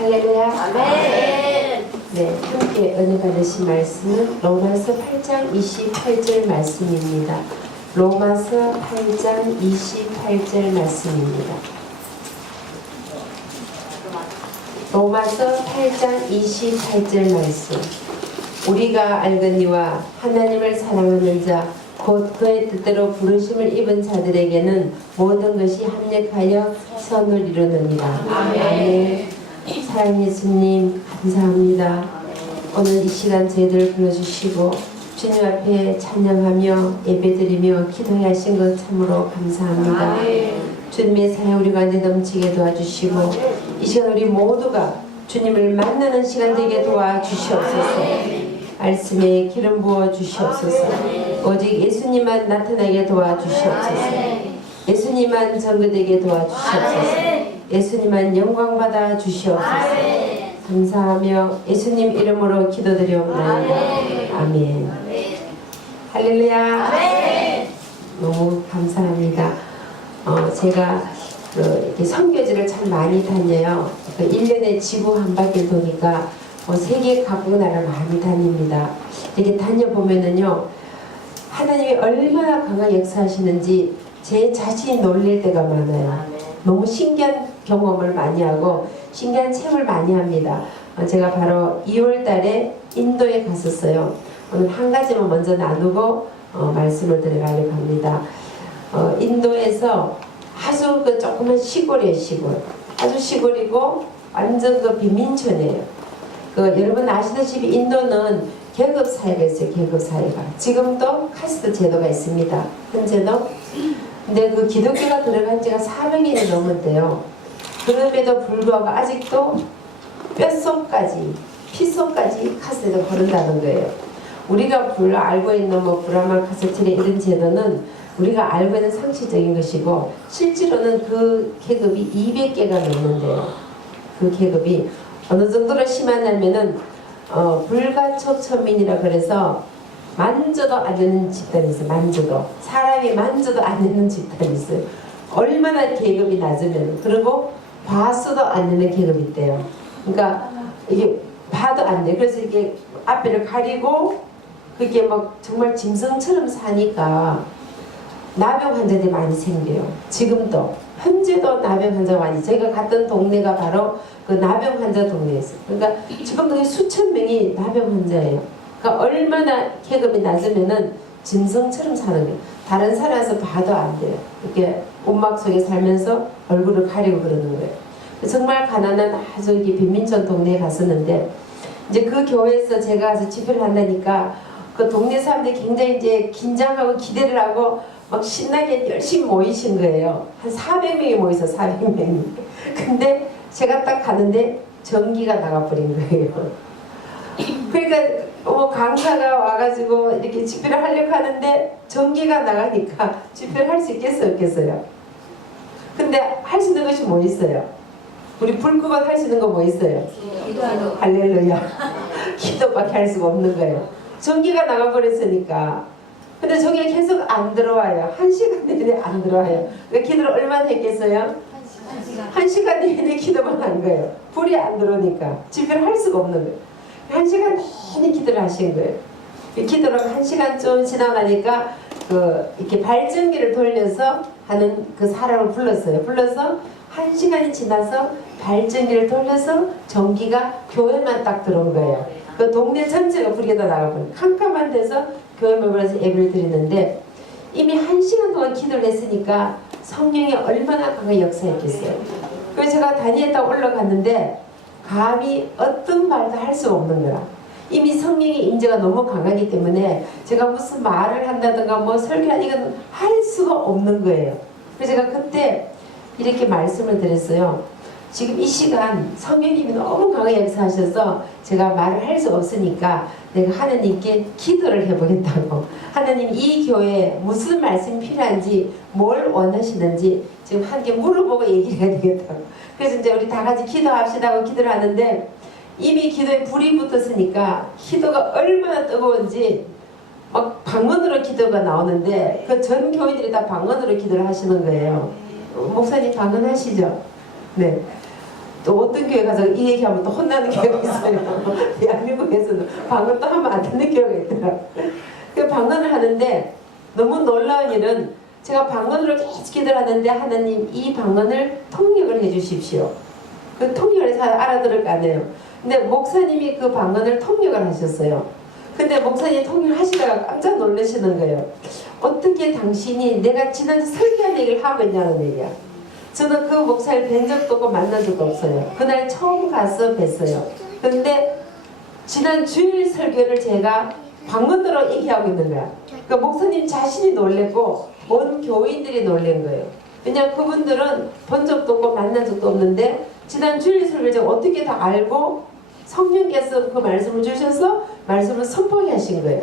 할렐루야. 아멘. 네, 함께 은혜 받으신 말씀은 로마서 8장 28절 말씀입니다. 로마서 8장 28절 말씀입니다. 로마서 8장 28절 말씀. 우리가 알거니와 하나님을 사랑하는 자 곧 그의 뜻대로 부르심을 입은 자들에게는 모든 것이 합력하여 선을 이루느니라. 아멘. 사랑 예수님 감사합니다. 오늘 이 시간 저희들을 불러주시고 주님 앞에 찬양하며 예배드리며 기도해 하신 것 참으로 감사합니다. 주님의 사랑 우리 가운데 넘치게 도와주시고 이 시간 우리 모두가 주님을 만나는 시간 되게 도와주시옵소서. 말씀에 기름 부어 주시옵소서. 오직 예수님만 나타나게 도와주시옵소서. 예수님만 전거되게 도와주시옵소서. 예수님만 영광 받아 주시옵소서. 감사하며 예수님 이름으로 기도드리옵나이다. 아멘. 할렐루야. 너무 감사합니다. 제가 이렇게 선교지를 참 많이 다녀요. 1년에 지구 한 바퀴 도니까 세계 각국 나라 많이 다닙니다. 이렇게 다녀보면은요, 하나님이 얼마나 강하게 역사하시는지 제 자신이 놀랄 때가 많아요. 너무 신기한 경험을 많이 하고 신기한 체험을 많이 합니다. 제가 바로 2월 달에 인도에 갔었어요. 오늘 한 가지만 먼저 나누고 말씀을 드려가려고 합니다. 인도에서 아주 그 조그만 시골이에요, 시골. 아주 시골이고 완전 그 빈민촌이에요. 여러분 아시다시피 인도는 계급 사회가 있어요. 계급 사회가. 지금도 카스트 제도가 있습니다. 현재도. 근데 그 기독교가 들어간 지가 400년이 넘었대요. 그럼에도 불구하고 아직도 뼛속까지 피속까지 카스트가 거른다는 거예요. 우리가 알고 있는 브라만 카스트리 이런 제도는 우리가 알고 있는 상식적인 것이고 실제로는 그 계급이 200개가 넘는데요. 그 계급이 어느 정도로 심하냐면은 불가촉 천민이라 그래서 만져도 안 되는 집단이 있어요. 만져도 사람이 만져도 안 되는 집단이 있어요. 얼마나 계급이 낮으면. 그리고 봐서도 안 되는 계급이 있대요. 그러니까 이게 봐도 안 돼. 그래서 이게 앞에를 가리고 그게 막 정말 짐승처럼 사니까 나병 환자들이 많이 생겨요. 지금도 현재도 나병 환자가 많이. 저희가 갔던 동네가 바로 그 나병 환자 동네였어요. 그러니까 지금도 수천 명이 나병 환자예요. 그러니까 얼마나 계급이 낮으면은 짐승처럼 사는 거예요. 다른 사람에서 봐도 안 돼요. 이렇게 움막 속에 살면서 얼굴을 가리고 그러는 거예요. 정말 가난한 아주 이렇게 빈민촌 동네에 갔었는데 이제 그 교회에서 제가 가서 집회를 한다니까 그 동네 사람들이 굉장히 이제 긴장하고 기대를 하고 막 신나게 열심히 모이신 거예요. 한 400명이 모여서 400명이. 근데 제가 딱 가는데 전기가 나가버린 거예요. 그러니까 강사가 와가지고 이렇게 집회를 하려고 하는데 전기가 나가니까 집회를 할 수 있겠어요, 없겠어요? 근데 할 수 있는 것이 뭐 있어요? 우리 불 끄고 할 수 있는 거 뭐 있어요? 기도하고. 할렐루야. 기도밖에 할 수가 없는 거예요. 전기가 나가버렸으니까. 근데 저게 계속 안 들어와요. 1시간 내내 안 들어와요. 왜 기도를 얼마나 했겠어요? 1시간 내내 기도만 한 거예요. 불이 안 들어오니까 집회를 할 수가 없는 거예요. 1시간 내내 기도를 하신 거예요. 기도를 1시간 좀 지나고 나니까 이렇게 발전기를 돌려서 하는 그 사람을 불렀어요. 불러서 1시간이 지나서 발전기를 돌려서 전기가 교회만 딱 들어온 거예요. 그 동네 전체가 불이 다 나가버려요. 캄캄한 데서 교회만 불러서 예배를 드리는데 이미 1시간 동안 기도를 했으니까 성령이 얼마나 강하게 역사했겠어요. 그래서 제가 다니엘다 올라갔는데 감히 어떤 말도 할 수 없는 거라. 이미 성령의 인재가 너무 강하기 때문에 제가 무슨 말을 한다든가 뭐 설교한 이건 할 수가 없는 거예요. 그래서 제가 그때 이렇게 말씀을 드렸어요. 지금 이 시간 성령님이 너무 강하게 역사하셔서 제가 말을 할 수 없으니까 내가 하나님께 기도를 해보겠다고. 하나님 이 교회에 무슨 말씀이 필요한지 뭘 원하시는지 지금 함께 물어보고 얘기를 해야 되겠다고. 그래서 이제 우리 다 같이 기도합시다고 기도를 하는데 이미 기도에 불이 붙었으니까 기도가 얼마나 뜨거운지 막 방언으로 기도가 나오는데 그 전 교인들이 다 방언으로 기도를 하시는 거예요. 목사님 방언하시죠? 네. 또 어떤 교회 가서 이 얘기하면 또 혼나는 교회가 있어요. 대한민국에서는 방언 또 하면 안 듣는 교회가 있더라고요. 그 방언을 하는데 너무 놀라운 일은 제가 방언으로 계속 기도를 하는데 하나님 이 방언을 통역을 해 주십시오. 그 통역을 해서 알아들을 거 아니에요. 근데 목사님이 그 방언을 통역을 하셨어요. 근데 목사님이 통역을 하시다가 깜짝 놀라시는 거예요. 어떻게 당신이 내가 지난주 설교한 얘기를 하고 있냐는 얘기야. 저는 그 목사를 뵌 적도 없고 만난 적도 없어요. 그날 처음 가서 뵀어요. 근데 지난 주일 설교를 제가 방언으로 얘기하고 있는 거야. 그 목사님 자신이 놀랬고 온 교인들이 놀란 거예요. 왜냐하면 그분들은 본 적도 없고 만난 적도 없는데 지난 주일 설교를 제가 어떻게 다 알고 성령께서 그 말씀을 주셔서 말씀을 선포하게 하신 거예요.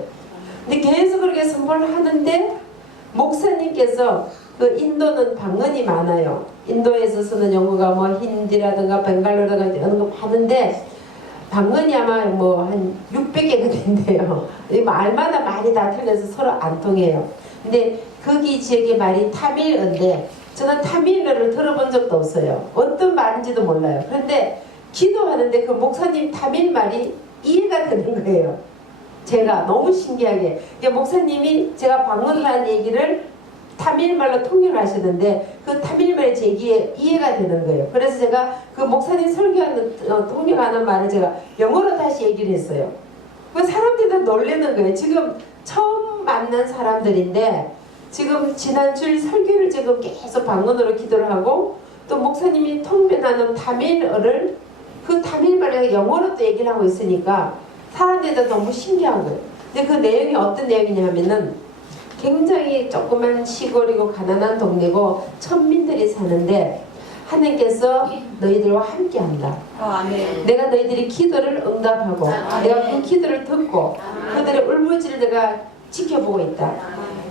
근데 계속 그렇게 선포를 하는데 목사님께서 그 인도는 방언이 많아요. 인도에서 쓰는 용어가 뭐 힌디라든가 벵갈로라든가 이런 거 많은데 방언이 아마 뭐 한 600개가 된대요. 말마다 말이 다 틀려서 서로 안 통해요. 근데 거기 지역의 말이 타밀어인데 저는 타밀어를 들어본 적도 없어요. 어떤 말인지도 몰라요. 그런데 기도하는데 그 목사님 타밀 말이 이해가 되는 거예요. 제가 너무 신기하게 목사님이 제가 방언하는 얘기를 타밀말로 통역을 하시는데 그 타밀말의 제 이해가 되는 거예요. 그래서 제가 그 목사님 설교하는 통역하는 말을 제가 영어로 다시 얘기를 했어요. 그 사람들이 다 놀라는 거예요. 지금 처음 만난 사람들인데 지금 지난 주일 설교를 지금 계속 방언으로 기도를 하고 또 목사님이 통변하는 타밀어를 그 타밀말을 영어로 또 얘기를 하고 있으니까 사람들이 너무 신기한 거예요. 근데 그 내용이 어떤 내용이냐면은 굉장히 조그만 시골이고 가난한 동네고 천민들이 사는데 하나님께서 너희들과 함께한다. 내가 너희들이 기도를 응답하고 내가 그 기도를 듣고 그들의 울부짖을 내가 지켜보고 있다.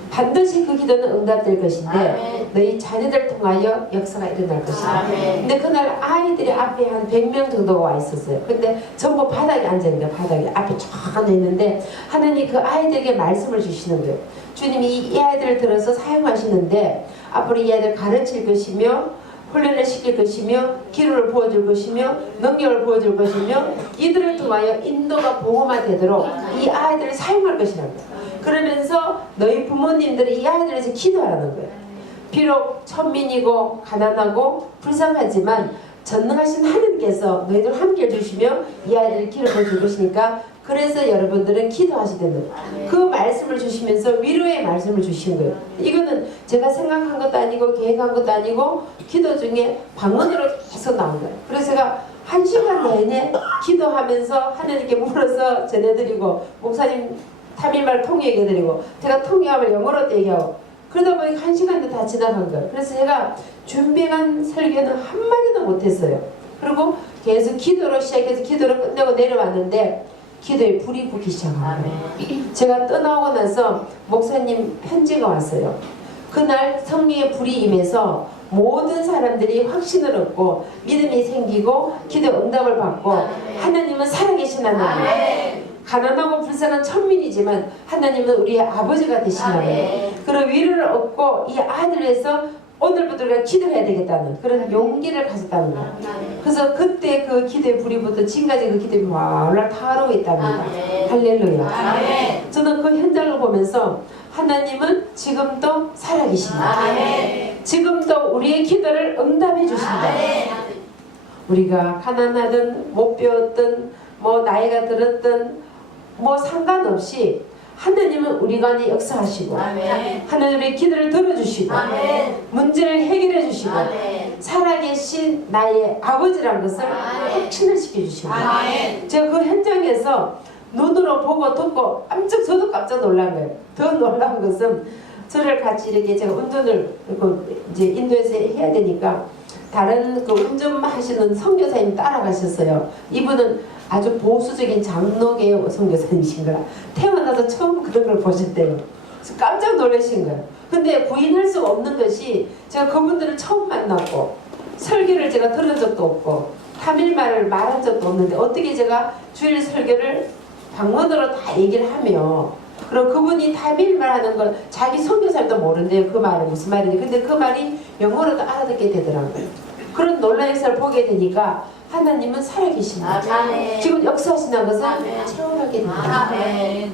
반드시 그 기도는 응답될 것인데 너희 자녀들 통하여 역사가 일어날 것이다. 근데 그날 아이들이 앞에 한 100명 정도가 와 있었어요. 근데 전부 바닥에 앉아있는데 바닥에 앞에 쫙 앉아있는데 하나님 그 아이들에게 말씀을 주시는 거예요. 주님이 이 아이들을 들어서 사용하시는데 앞으로 이 아이들 가르칠 것이며 훈련을 시킬 것이며 기름을 부어줄 것이며 능력을 부어줄 것이며 이들을 통하여 인도가 보호화되도록 이 아이들을 사용할 것이라는 거예요. 그러면서 너희 부모님들이 이 아이들을 위해서 기도하라는 거예요. 비록 천민이고 가난하고 불쌍하지만 전능하신 하느님께서 너희들 함께 해주시며 이 아이들을 기름을 줄 것이니까 그래서 여러분들은 기도하시는 거예요. 그 말씀을 주시면서 위로의 말씀을 주신 거예요. 이거는 제가 생각한 것도 아니고 계획한 것도 아니고 기도 중에 방언으로 계속 나온 거예요. 그래서 제가 1시간 내내 기도하면서 하나님께 물어서 전해드리고 목사님 타밀말 통역해드리고 제가 통역하면 영어로 얘기하고 그러다 보니까 1시간도 다 지나간 거예요. 그래서 제가 준비한 설교는 한마디도 못했어요. 그리고 계속 기도로 시작해서 기도로 끝내고 내려왔는데 기도에 불이 붙기 시작한 거예요. 제가 떠나고 나서 목사님 편지가 왔어요. 그날 성령의 불이 임해서 모든 사람들이 확신을 얻고 믿음이 생기고 기도 응답을 받고 하나님은 살아계신 하나님, 가난하고 불쌍한 천민이지만 하나님은 우리의 아버지가 되시나요. 그런 위로를 얻고 이 아이들을 위해서 오늘부터 우리가 기도해야 되겠다는 그런 용기를 가졌다는 거예요. 그래서 그때 그 기도의 불이 붙어 지금까지 그 기도의 불이 활활 타오르고 있답니다. 할렐루야. 저는 그 현장을 보면서 하나님은 지금도 살아계십니다. 지금도 우리의 기도를 응답해 주신다. 우리가 가난하든 못 배웠든 뭐 나이가 들었든 뭐 상관없이 하나님은 우리가 안에 역사하시고 하나님의 기도를 들어주시고 문제를 해결해 주시고 살아계신 나의 아버지라는 것을 확신을 시켜주시고 제가 그 현장에서 눈으로 보고 듣고 저도 깜짝 놀란 거예요. 더 놀라운 것은 저를 같이 이렇게 제가 운전을 이제 인도에서 해야 되니까 다른 그 운전하시는 선교사님 따라가셨어요. 이분은 아주 보수적인 장로계의 선교사님이신 거라 태어나서 처음 그런 걸 보셨대요. 그래서 깜짝 놀라신 거예요. 근데 부인할 수 없는 것이 제가 그분들을 처음 만났고 설교를 제가 들은 적도 없고 타밀말을 말한 적도 없는데 어떻게 제가 주일 설교를 방언으로 다 얘기를 하며 그리고 그분이 타밀말 하는 걸 자기 선교사님도 모른대요. 그 말이 무슨 말인지. 근데 그 말이 영어로도 알아듣게 되더라고요. 그런 놀라운 역사를 보게 되니까 하나님은 살아계십니다. 아멘. 지금 역사하시는 것은 아멘. 체험하게 됩니다. 아멘.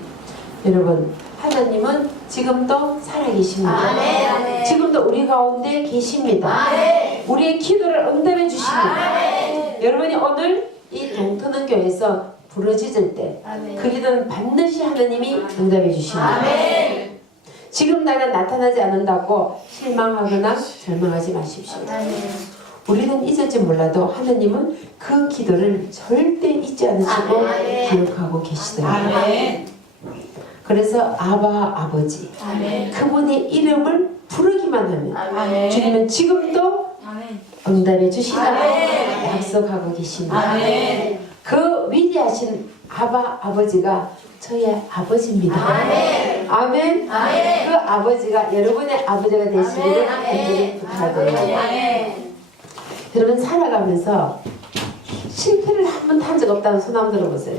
여러분, 하나님은 지금도 살아계십니다. 아멘. 지금도 우리 가운데 계십니다. 아멘. 우리의 기도를 응답해 주십니다. 아멘. 여러분이 오늘 이 동터는 교회에서 부르짖을 때 아멘. 그 기도는 반드시 하나님이 응답해 주십니다. 아멘. 지금 나는 나타나지 않는다고 실망하거나 절망하지 마십시오. 아멘. 우리는 잊을지 몰라도 하나님은 그 기도를 절대 잊지 않으시고 아멘. 기록하고 계시더라고요. 아멘. 그래서 아바 아버지 아멘. 그분의 이름을 부르기만 하면 아멘. 주님은 지금도 아멘. 응답해 주신다 아멘. 약속하고 계십니다. 아멘. 그 위대하신 아바 아버지가 저의 아버지입니다. 아멘. 아멘. 아멘. 그 아버지가 여러분의 아버지가 되시기를 간절히 부탁드려요. 아멘. 여러분 살아가면서 실패를 한 번 한 적 없다는 손 한번 들어보세요.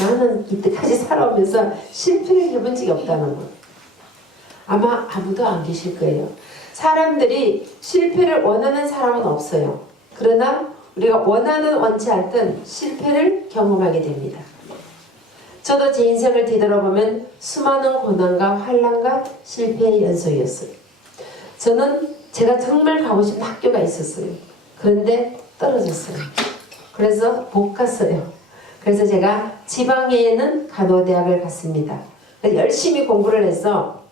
나는 이때까지 살아오면서 실패를 해본 적이 없다는 거. 아마 아무도 안 계실 거예요. 사람들이 실패를 원하는 사람은 없어요. 그러나 우리가 원하는 원치 않든 실패를 경험하게 됩니다. 저도 제 인생을 뒤돌아보면 수많은 고난과 환난과 실패의 연속이었어요. 저는 제가 정말 가고 싶은 학교가 있었어요. 그런데 떨어졌어요. 그래서 못 갔어요. 그래서 제가 지방에 있는 간호대학을 갔습니다. 열심히 공부를 해서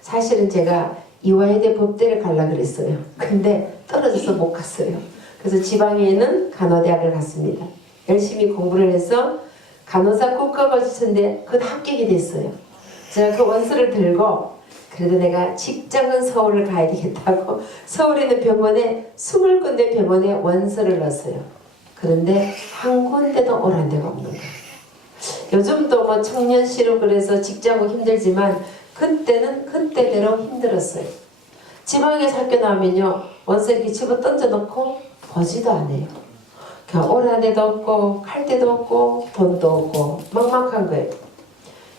사실은 제가 이화여대 법대를 가려고 그랬어요. 근데 떨어져서 못 갔어요. 그래서 지방에 있는 간호대학을 갔습니다. 열심히 공부를 해서 간호사 국가고시인데 그건 합격이 됐어요. 제가 그 원서를 들고 그래도 내가 직장은 서울을 가야 되겠다고 서울에 있는 병원에 20군데 병원에 원서를 넣었어요. 그런데 한 군데도 오란 데가 없는 거예요. 요즘도 뭐 청년실로 그래서 직장은 힘들지만 그때는 그때대로 힘들었어요. 지방에서 학교 나오면요 원서 이렇게 집어 던져 놓고 보지도 않아요. 그냥 오란 데도 없고 갈 데도 없고 돈도 없고 막막한 거예요.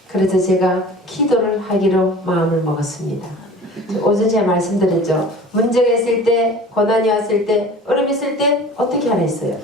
그래서 제가 기도를 하기로 마음을 먹었습니다. 어제 제가 말씀드렸죠. 문제가 있을 때, 고난이 왔을 때, 어려움이 있을 때 어떻게 하라 했어요?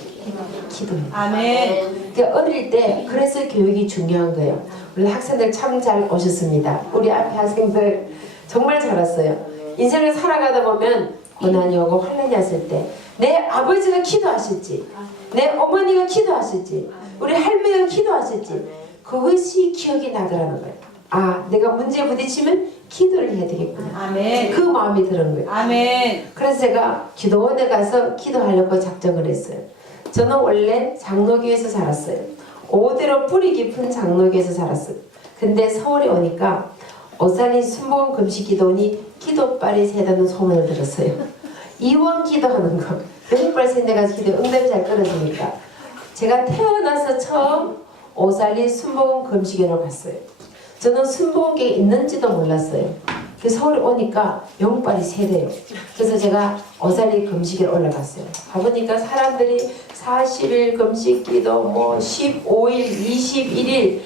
기도해요. 아멘. 그러니까 어릴 때 그래서 교육이 중요한 거예요. 우리 학생들 참 잘 오셨습니다. 우리 앞에 학생들 정말 잘 왔어요. 인생을 살아가다 보면 고난이 오고 환난이 왔을 때 내 아버지가 기도하실지 내 어머니가 기도하실지 우리 할머니가 기도하실지 그것이 기억이 나더라는 거예요. 아, 내가 문제에 부딪히면 기도를 해야 되겠구나. 아멘. 그 마음이 드는 거예요. 아멘. 그래서 제가 기도원에 가서 기도하려고 작정을 했어요. 저는 원래 장로교에서 살았어요. 오대로 뿌리 깊은 장로교에서 살았어요. 근데 서울에 오니까 오살리 순복음 금식기도원이 기도빨이 새다는 소문을 들었어요. 이원 기도하는 거. 영빨 샌데가 기도 응답이 잘 떨어지니까 제가 태어나서 처음 오살리 순복음 금식회로 갔어요. 저는 순복음교에 있는지도 몰랐어요. 그 서울에 오니까 영빨이 세대요. 그래서 제가 오살리 금식회로 올라갔어요. 가보니까 사람들이 40일 금식기도 뭐 15일, 21일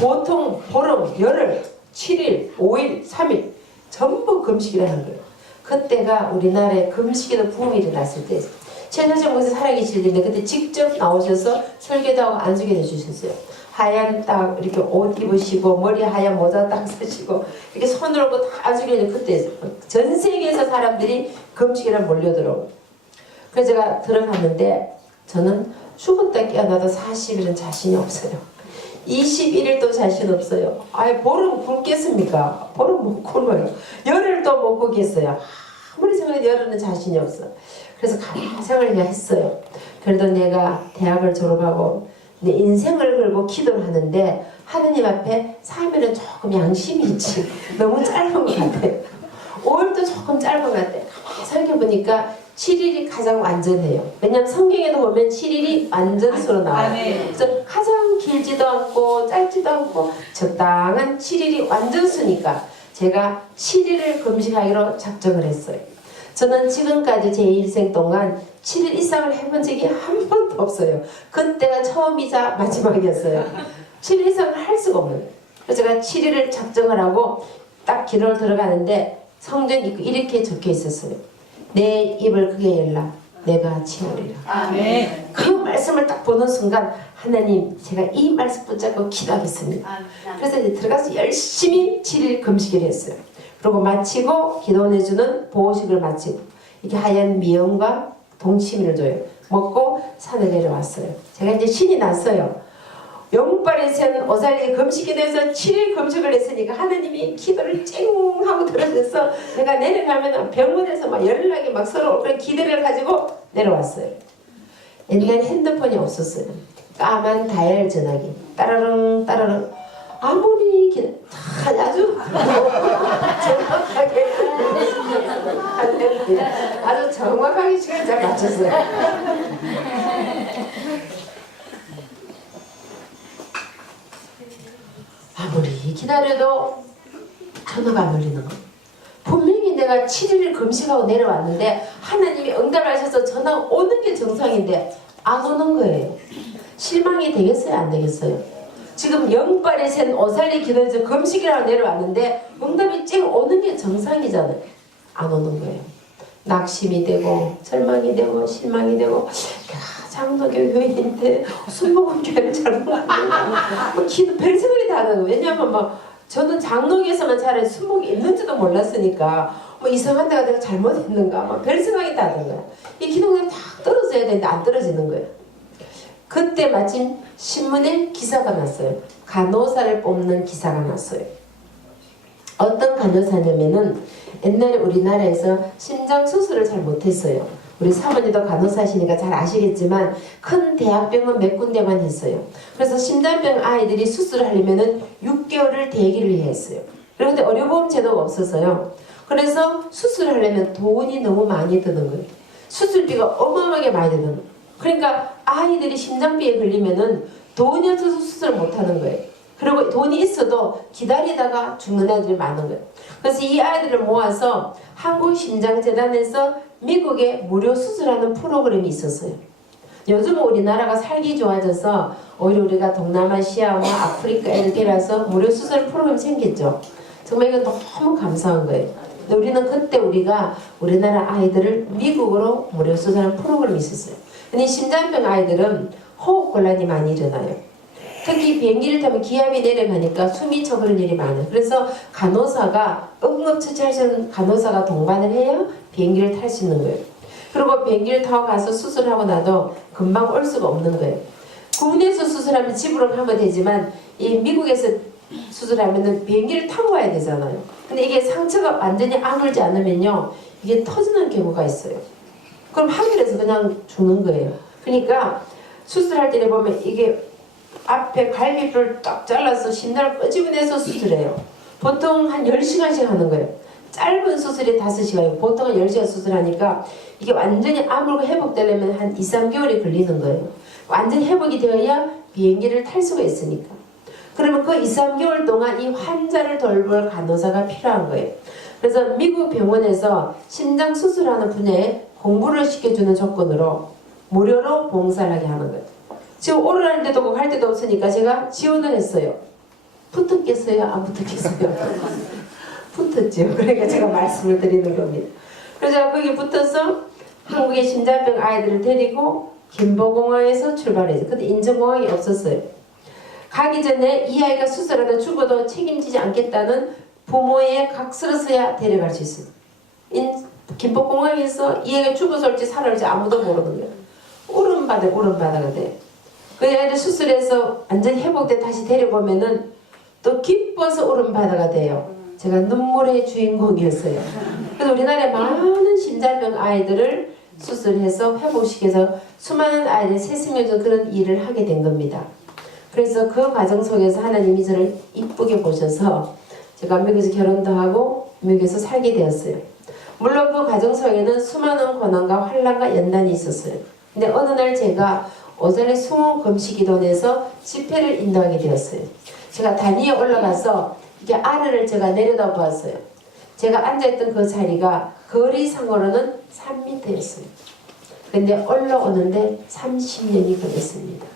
뭐 보통 보름, 열흘, 7일, 5일, 3일 전부 금식이라는 거예요. 그때가 우리나라에 금식기도 붐이 일어났을 때 최노정 목사 살아계실 텐데 그때 직접 나오셔서 설교도 하고 안수기도 해주셨어요. 하얀 딱 이렇게 옷 입으시고 머리 하얀 모자 딱 쓰시고 이렇게 손을 얹고 다 안수기를 그때 전 세계에서 사람들이 금식이랑 몰려들어요. 그래서 제가 들어갔는데 저는 죽었다 깨어나도 40일은 자신이 없어요. 21일도 자신 없어요. 아예 보름 굶겠습니까? 보름 못 굶어요. 열흘도 못 굶겠어요. 아무리 생각해도 열흘은 자신이 없어. 그래서 가만히 생각을 했어요. 그래도 내가 대학을 졸업하고 내 인생을 걸고 기도를 하는데 하느님 앞에 3일은 조금 양심이 있지. 너무 짧은 것 같아요. 5일도 조금 짧은 것 같아요. 가만히 생각해보니까 7일이 가장 완전해요. 왜냐면 성경에도 보면 7일이 완전수로 나와요. 그래서 가장 길지도 않고 짧지도 않고 적당한 7일이 완전수니까 제가 7일을 금식하기로 작정을 했어요. 저는 지금까지 제 일생 동안 7일 이상을 해본 적이 한 번도 없어요. 그때가 처음이자 마지막이었어요. 7일 이상을 할 수가 없는 거예요. 그래서 제가 7일을 작정을 하고 딱 기도를 들어가는데 성전 입구 이렇게 적혀 있었어요. 내 입을 크게 열라. 내가 채우리라. 아멘. 그 말씀을 딱 보는 순간 하나님 제가 이 말씀 붙잡고 기도하겠습니다. 그래서 이제 들어가서 열심히 7일 금식을 했어요. 그리고 마치고 기도해주는 보호식을 마치고 이렇게 하얀 미역과 동치미를 줘요. 먹고 산을 내려왔어요. 제가 이제 신이 났어요. 영빨에 센 오살리 금식기도에서 7일 금식을 했으니까 하나님이 기도를 쨍 하고 들어줘서 내가 내려가면 병원에서 막 연락이 막 서로 그런 기대를 가지고 내려왔어요. 옛날 핸드폰이 없었어요. 까만 다이얼 전화기 따라릉 따라릉 아무리 아주 정확하게 아주 정확하게 시간 잘 맞췄어요. 아무리 기다려도 전화가 안 울리는 거예요. 분명히 내가 7일을 금식하고 내려왔는데 하나님이 응답을 하셔서 전화 오는 게 정상인데 안 오는 거예요. 실망이 되겠어요? 안 되겠어요? 지금 영빨에 센 오살리 기도해서 금식이라고 내려왔는데 응답이 쨍 오는 게 정상이잖아요. 안 오는 거예요. 낙심이 되고 절망이 되고 실망이 되고 장로교 교인인데 순복음교회를 잘못 뭐 기도 별 생각이 다 나요. 왜냐하면 뭐 저는 장로교에서만 차라리 순복이 있는지도 몰랐으니까 뭐 이상한 데가 내가 잘못했는가 막 별 생각이 다 나는 거야. 이 기도가 다 떨어져야 되는데 안 떨어지는 거예요. 그때 마침 신문에 기사가 났어요. 간호사를 뽑는 기사가 났어요. 어떤 간호사냐면은 옛날에 우리나라에서 심장 수술을 잘 못했어요. 우리 사모님도 간호사시니까 잘 아시겠지만 큰 대학병원 몇 군데만 했어요. 그래서 심장병 아이들이 수술을 하려면은 6개월을 대기를 해야 했어요. 그런데 의료보험 제도가 없어서요. 그래서 수술을 하려면 돈이 너무 많이 드는 거예요. 수술비가 어마어마하게 많이 드는 거예요. 그러니까 아이들이 심장병에 걸리면은 돈이 없어서 수술을 못 하는 거예요. 그리고 돈이 있어도 기다리다가 죽는 아이들이 많은 거예요. 그래서 이 아이들을 모아서 한국심장재단에서 미국에 무료 수술하는 프로그램이 있었어요. 요즘은 우리나라가 살기 좋아져서 오히려 우리가 동남아시아와 아프리카 애들 데려와서 무료 수술 프로그램이 생겼죠. 정말 이건 너무 감사한 거예요. 근데 우리는 그때 우리나라 아이들을 미국으로 무료 수술하는 프로그램이 있었어요. 근데 심장병 아이들은 호흡곤란이 많이 일어나요. 특히 비행기를 타면 기압이 내려가니까 숨이 차오르는 일이 많아요. 그래서 간호사가 응급처치할 수 있는 간호사가 동반을 해야 비행기를 탈 수 있는 거예요. 그리고 비행기를 타고 가서 수술하고 나도 금방 올 수가 없는 거예요. 국내에서 수술하면 집으로 가면 되지만 이 미국에서 수술하면은 비행기를 타고 가야 되잖아요. 근데 이게 상처가 완전히 아물지 않으면요 이게 터지는 경우가 있어요. 그럼 하늘에서 그냥 죽는 거예요. 그러니까 수술할 때 보면 이게 앞에 갈비뼈를 딱 잘라서 심장을 끄집어내서 수술해요. 보통 한 10시간씩 하는 거예요. 짧은 수술이 5시간이고 보통 한 10시간 수술하니까 이게 완전히 아물고 회복되려면 한 2, 3개월이 걸리는 거예요. 완전히 회복이 되어야 비행기를 탈 수가 있으니까. 그러면 그 2, 3개월 동안 이 환자를 돌볼 간호사가 필요한 거예요. 그래서 미국 병원에서 심장 수술하는 분야에 공부를 시켜주는 조건으로 무료로 봉사를 하게 하는 거예요. 지금 오르갈 때도 없고 갈 데도 없으니까 제가 지원을 했어요. 붙었겠어요? 안 붙었겠어요? 붙었죠. 그러니까 제가 말씀을 드리는 겁니다. 그래서 제가 거기 붙어서 한국의 심장병 아이들을 데리고 김포공항에서 출발했어요. 근데 인천공항이 없었어요. 가기 전에 이 아이가 수술하다 죽어도 책임지지 않겠다는 부모의 각서서야 데려갈 수 있어요. 김포공항에서 이 아이가 죽어서올지 살아올지 아무도 모르는 거예요. 울음바다가 돼요. 그 아이를 수술해서 완전히 회복돼 다시 데려보면은 또 기뻐서 울음바다가 돼요. 제가 눈물의 주인공이었어요. 그래서 우리나라에 많은 심장병 아이들을 수술해서 회복시켜서 수많은 아이들 세습여전 그런 일을 하게 된 겁니다. 그래서 그 과정 속에서 하나님이 저를 이쁘게 보셔서 제가 미국에서 결혼도 하고 미국에서 살게 되었어요. 물론 그 과정 속에는 수많은 고난과 환난과 연단이 있었어요. 근데 어느 날 제가 오전에 수호 금식기도원에서 집회를 인도하게 되었어요. 제가 단위에 올라가서 이게 아래를 제가 내려다 보았어요. 제가 앉아있던 그 자리가 거리상으로는 3m였어요. 근데 올라오는데 30년이 걸렸습니다.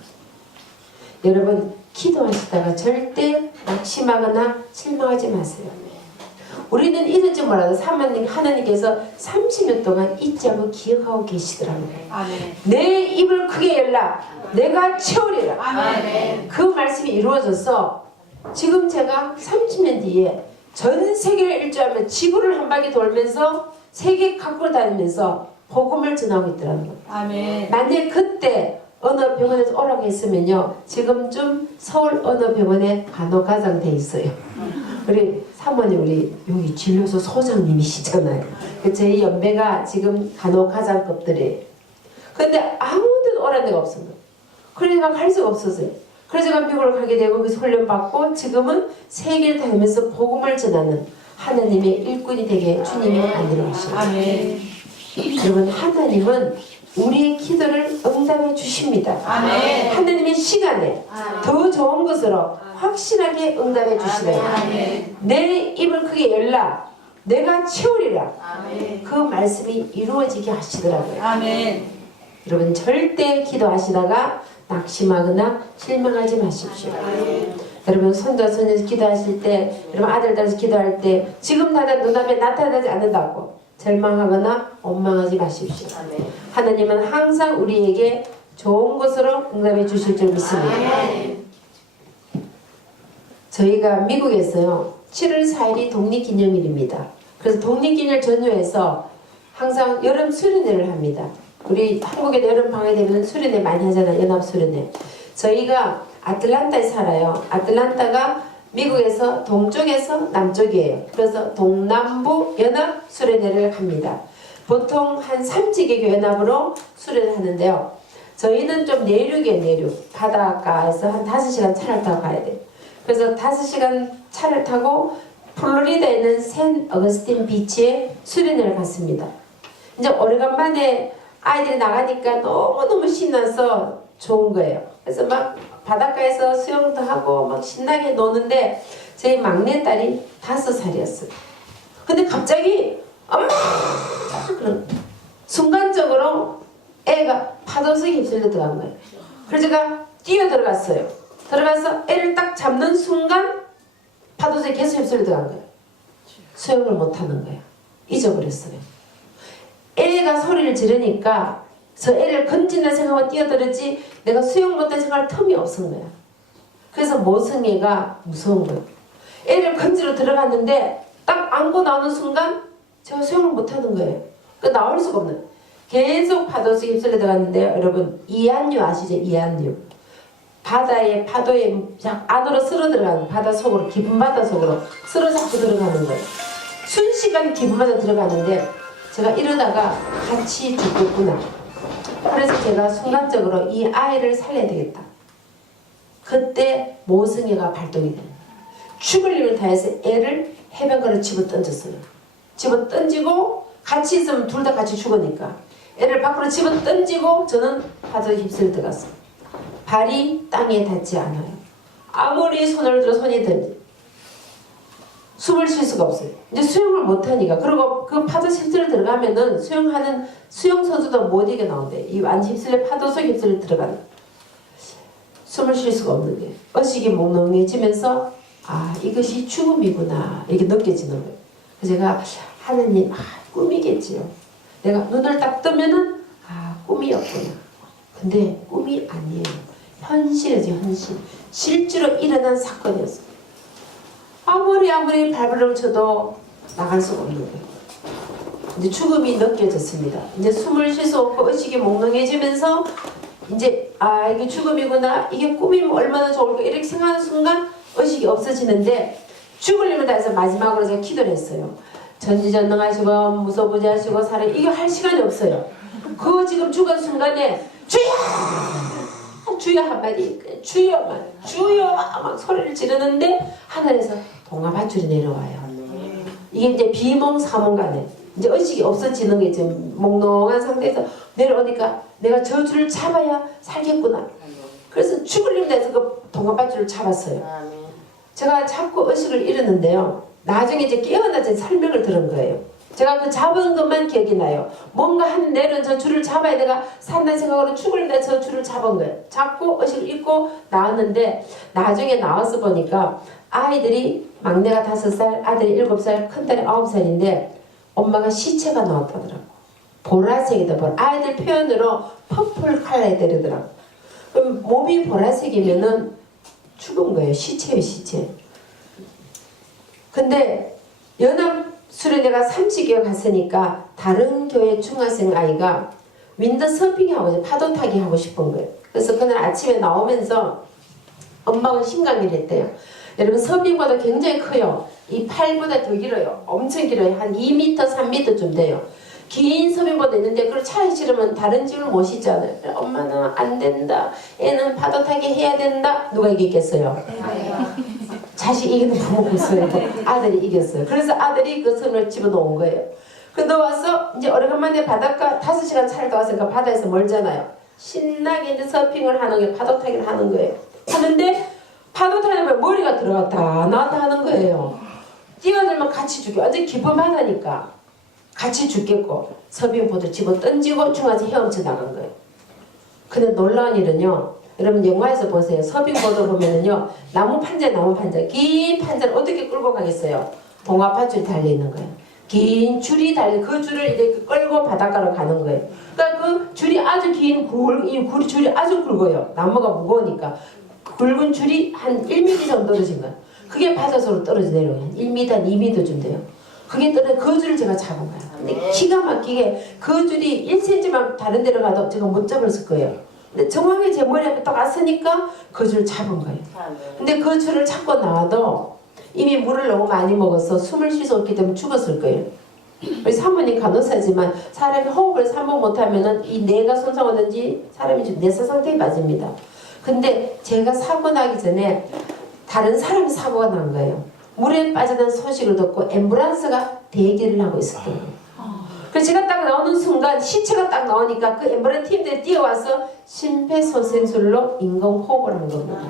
여러분 기도하시다가 절대 낙심하거나 실망하지 마세요. 우리는 잊을지 몰라도 사모님 하나님께서 30년 동안 잊지 않고 기억하고 계시더라고요. 아멘. 내 입을 크게 열라 내가 채우리라. 아멘. 그 말씀이 이루어져서 지금 제가 30년 뒤에 전 세계를 일주하며 지구를 한 바퀴 돌면서 세계 각국을 다니면서 복음을 전하고 있더라고요. 아멘. 만약 그때 어느 병원에서 오라고 했으면요 지금쯤 서울 어느 병원에 간호과장 돼 있어요. 우리 사모님 우리 여기 진료소 소장님이시잖아요. 제 연배가 지금 간호과장급들이에요. 근데 아무데도 오라는 데가 없습니다. 그러니까 갈 수가 없었어요. 그래서 제가 미국을 가게 되고 거기서 훈련받고 지금은 세계를 다니면서 복음을 전하는 하나님의 일꾼이 되게 주님이 만들어 가십니다. 아멘. 여러분 하나님은 우리의 기도를 응답해 주십니다. 아멘. 하나님의 시간에 더 좋은 것으로 확실하게 응답해 주시래요. 아멘. 내 입을 크게 열라 내가 채우리라. 아멘. 그 말씀이 이루어지게 하시더라고요. 아멘. 여러분 절대 기도하시다가 낙심하거나 실망하지 마십시오. 여러분 손자 손녀에서 기도하실 때 여러분 아들 딸에서 기도할 때 지금 나다 눈앞에 나타나지 않는다고 절망하거나 원망하지 마십시오. 하나님은 항상 우리에게 좋은 것으로 응답해 주실 줄 믿습니다. 저희가 미국에서요 7월 4일이 독립기념일입니다. 그래서 독립기념일 전후해서 항상 여름 수련회를 합니다. 우리 한국에 여름 방학 되면 수련회 많이 하잖아요. 연합 수련회. 저희가 아틀란타에 살아요. 아틀란타가 미국에서 동쪽에서 남쪽이에요. 그래서 동남부 연합 수련회를 합니다. 보통 한 3지개교 연합으로 수련을 하는데요. 저희는 좀 내륙이에요. 내륙. 바닷가에서 한 5시간 차를 타고 가야 돼요. 그래서 5시간 차를 타고 플로리다에 있는 샌 어거스틴 비치에 수련회를 갔습니다. 이제 오래간만에 아이들이 나가니까 너무너무 신나서 좋은 거예요. 그래서 막 바닷가에서 수영도 하고 막 신나게 노는데 저희 막내딸이 5살이었어요. 근데 갑자기 엄마! 순간적으로 애가 파도 속에 휩쓸려 들어간 거예요. 그래서 제가 뛰어 들어갔어요. 들어가서 애를 딱 잡는 순간 파도 속에 계속 휩쓸려 들어간 거예요. 수영을 못하는 거예요. 잊어버렸어요. 애가 소리를 지르니까 저 애를 건진다 생각하고 뛰어들었지 내가 수영 못할 생각할 틈이 없은 거야. 그래서 모성애가 무서운 거예요. 애를 건지러 들어갔는데 딱 안고 나오는 순간 제가 수영을 못하는 거예요. 그 나올 수가 없는 계속 파도 속에 휩쓸려 들어갔는데요. 여러분 이한류 아시죠? 이한류. 바다의 파도에 안으로 쓸어 들어가는 바다 속으로 깊은 바다 속으로 쓸어 잡고 들어가는 거예요. 순식간 깊은 바다 들어가는데 제가 이러다가 같이 죽겠구나. 그래서 제가 순간적으로 이 아이를 살려야 되겠다. 그때 모성애가 발동이 됩니다. 죽을 힘을 다해서 애를 해변가로 집어 던졌어요. 집어 던지고 같이 있으면 둘 다 같이 죽으니까 애를 밖으로 집어 던지고 저는 파도에 휩쓸려 들어갔어요. 발이 땅에 닿지 않아요. 아무리 손을 들어 손이 든지 숨을 쉴 수가 없어요. 이제 수영을 못하니까. 그리고 그 파도 휩쓸려 들어가면은 수영하는 수영선수도 못 이겨 나온대. 이 완 휩쓸려 파도 속 휩쓸려 들어가는. 숨을 쉴 수가 없는 게 의식이 몽롱해지면서 아 이것이 죽음이구나 이렇게 느껴지는 거예요. 그래서 제가 하느님 꿈이겠지요. 내가 눈을 딱 뜨면은 꿈이었구나. 근데 꿈이 아니에요. 현실이죠. 현실. 실제로 일어난 사건이었어요. 아무리 발버둥 쳐도 나갈 수가 없는 거예요. 이제 죽음이 느껴졌습니다. 이제 숨을 쉴 수 없고 의식이 몽롱해지면서 이제 이게 죽음이구나 이게 꿈이면 얼마나 좋을까 이렇게 생각하는 순간 의식이 없어지는데 죽을 힘을 다해서 마지막으로 제가 기도를 했어요. 전지전능하시고 무소부지하시고 살아 이게 할 시간이 없어요. 그 지금 죽은 순간에 주여! 주여 한마디 주여 막 소리를 지르는데 하늘에서 동화밧줄이 내려와요. 이게 이제 비몽사몽간에 이제 의식이 없어지는 게 지금 몽롱한 상태에서 내려오니까 내가 저 줄을 잡아야 살겠구나. 그래서 죽을 힘 내서 그 동화밧줄을 잡았어요. 제가 잡고 의식을 잃었는데요. 나중에 이제 깨어나서 설명을 들은 거예요. 제가 그 잡은 것만 기억이 나요. 뭔가 한 내는 저 줄을 잡아야 내가 산다는 생각으로 죽을 때 저 줄을 잡은 거예요. 잡고 의식을 잃고 나왔는데 나중에 나와서 보니까 아이들이 막내가 5살, 아들이 7살, 큰딸이 9살인데 엄마가 시체가 나왔다더라고. 보라색이다. 아이들 표현으로 퍼플 컬러에 때리더라고. 그럼 몸이 보라색이면은 죽은 거예요. 시체예요, 시체. 근데 연합수련회가 30개월 갔으니까 다른 교회 중학생 아이가 윈드서핑 하고 파도 타기 하고 싶은 거예요. 그래서 그날 아침에 나오면서 엄마가 심각을 했대요. 여러분 서핑보다 굉장히 커요. 이 팔보다 더 길어요. 엄청 길어요. 한 2m, 3m쯤 돼요. 긴 서빙보드 있는데 그걸 차에 실으면 다른 집을 못 싣잖아요. 엄마는 안 된다. 애는 파도 타기 해야 된다. 누가 이겼겠어요? 자식이 이기는 부모가 있어요. 아들이 이겼어요. 그래서 아들이 그 섬을 집어넣은 거예요. 그 넣어와서 이제 오래간만에 바닷가 5시간 차를 더 왔으니까 바다에서 멀잖아요. 신나게 이제 서핑을 하는 게 파도 타기를 하는 거예요. 하는데 파도 타려면 머리가 들어갔다 나왔다 하는 거예요. 뛰어들면 같이 죽여. 완전 깊은 바다니까 같이 죽겠고 서빙보드 집어 던지고 중간에 헤엄쳐 나간 거예요. 근데 놀라운 일은요. 여러분 영화에서 보세요. 서빙보드 보면은요. 나무 판자 긴 판자를 어떻게 끌고 가겠어요? 봉화밧줄이 달려있는 거예요. 긴 줄이 달려 그 줄을 이렇게 끌고 바닷가로 가는 거예요. 그러니까 그 줄이 아주 긴 이 줄이 아주 굵어요. 나무가 무거우니까 굵은 줄이 한 1m 정도 떨어진 거예요. 그게 바닷속으로 떨어져 내려요. 한 1m, 2m쯤 돼요. 그게 떨어져 그 줄을 제가 잡은 거예요. 근데 기가 막히게 그 줄이 1cm만 다른 데로 가도 제가 못 잡았을 거예요. 근데 정확히 제 머리 앞에 딱 왔으니까 그 줄을 잡은 거예요. 근데 그 줄을 잡고 나와도 이미 물을 너무 많이 먹어서 숨을 쉴 수 없기 때문에 죽었을 거예요. 우리 사모님 간호사지만 사람이 호흡을 3번 못하면은 이 뇌가 손상하든지 사람이 좀 내사 상태에 빠집니다. 근데 제가 사고 나기 전에 다른 사람이 사고가 난 거예요. 물에 빠져든 소식을 듣고 앰뷸런스가 대기를 하고 있었던 거예요. 그래서 제가 딱 나오는 순간 시체가 딱 나오니까 그 앰뷸런스 팀들이 뛰어와서 심폐소생술로 인공호흡을 한 겁니다.